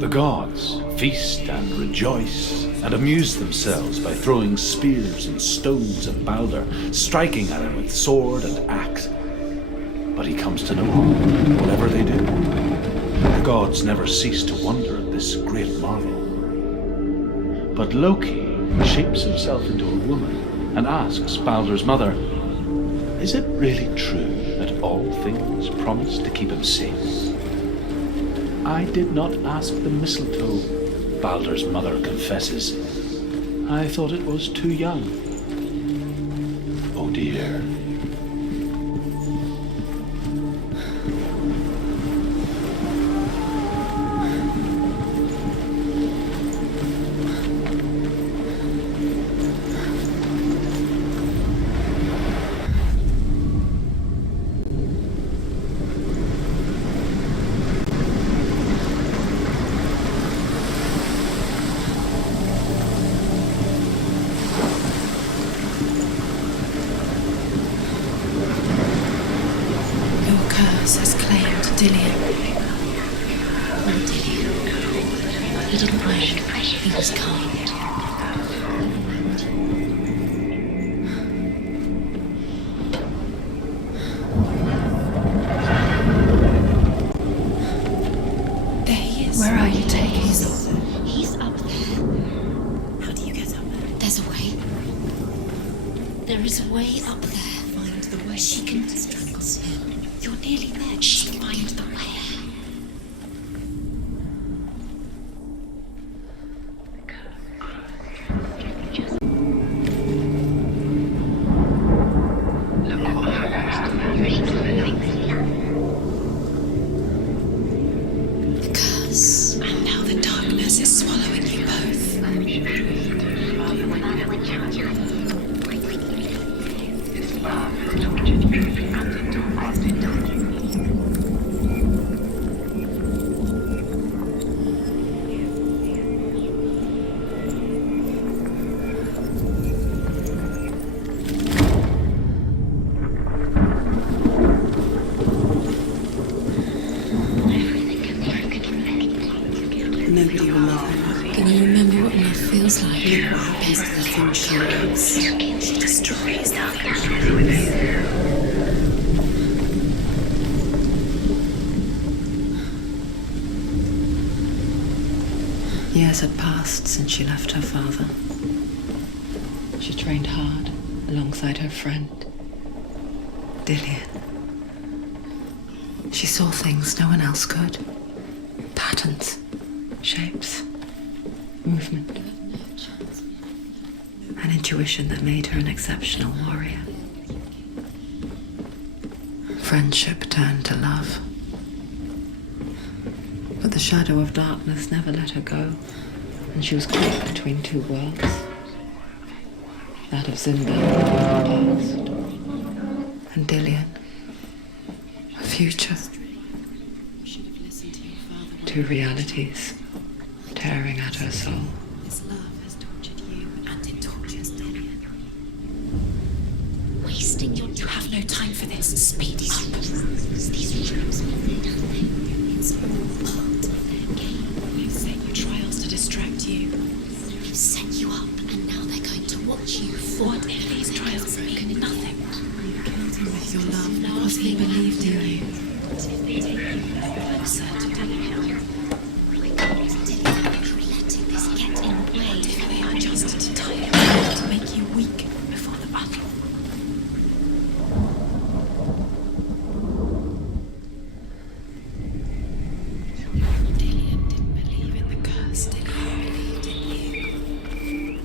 The gods feast and rejoice and amuse themselves by throwing spears and stones at Baldur, striking at him with sword and axe. But he comes to no harm, whatever they do. The gods never cease to wonder at this great marvel. But Loki shapes himself into a woman and asks Baldur's mother, "Is it really true that all things promise to keep him safe?" "I did not ask the mistletoe," Baldur's mother confesses. "I thought it was too young." Oh dear. Has claimed Dillian. Poor Dillian. He didn't break. He was kind. There he is. Where are you taking us? He's up there. How do you get up there? There's a way. There is a way up there. Find the way. She can strangle him. You're nearly there. She can find the way. The curse. And now the darkness is swallowing you both. Nobody will love her. Can you remember what love feels like? Best the thing she loves. She destroys the Years had passed since she left her father. She trained hard alongside her friend, Dillian. She saw things no one else could. Patterns, shapes, movement. An intuition that made her an exceptional warrior. Friendship turned to love. But the shadow of darkness never let her go, and she was caught between two worlds. That of Zinda, the past, and Dillian, a future. Two realities tearing at her soul. This love has tortured you, and it tortures Dillian. Wasting your time. You have no time for this. Speed up. These rooms mean nothing. It's all part of their game. They've set you trials to distract you. They've set you up, and now they're going to watch you. What if these trials mean nothing? You killed him. with your love because he believed in you. Closer to Dcoy. Letting this get in the way. If they are just to tie you down, to make you weak before the battle. Dillian didn't believe in the curse. Dillian believed in you.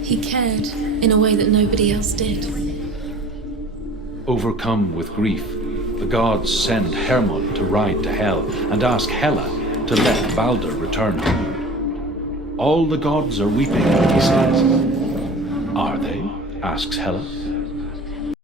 He cared in a way that nobody else did. Overcome with grief, the gods send Hermod to ride to Hell and ask Hela to let Balder return home. All the gods are weeping, he says. Are they? Asks Hela.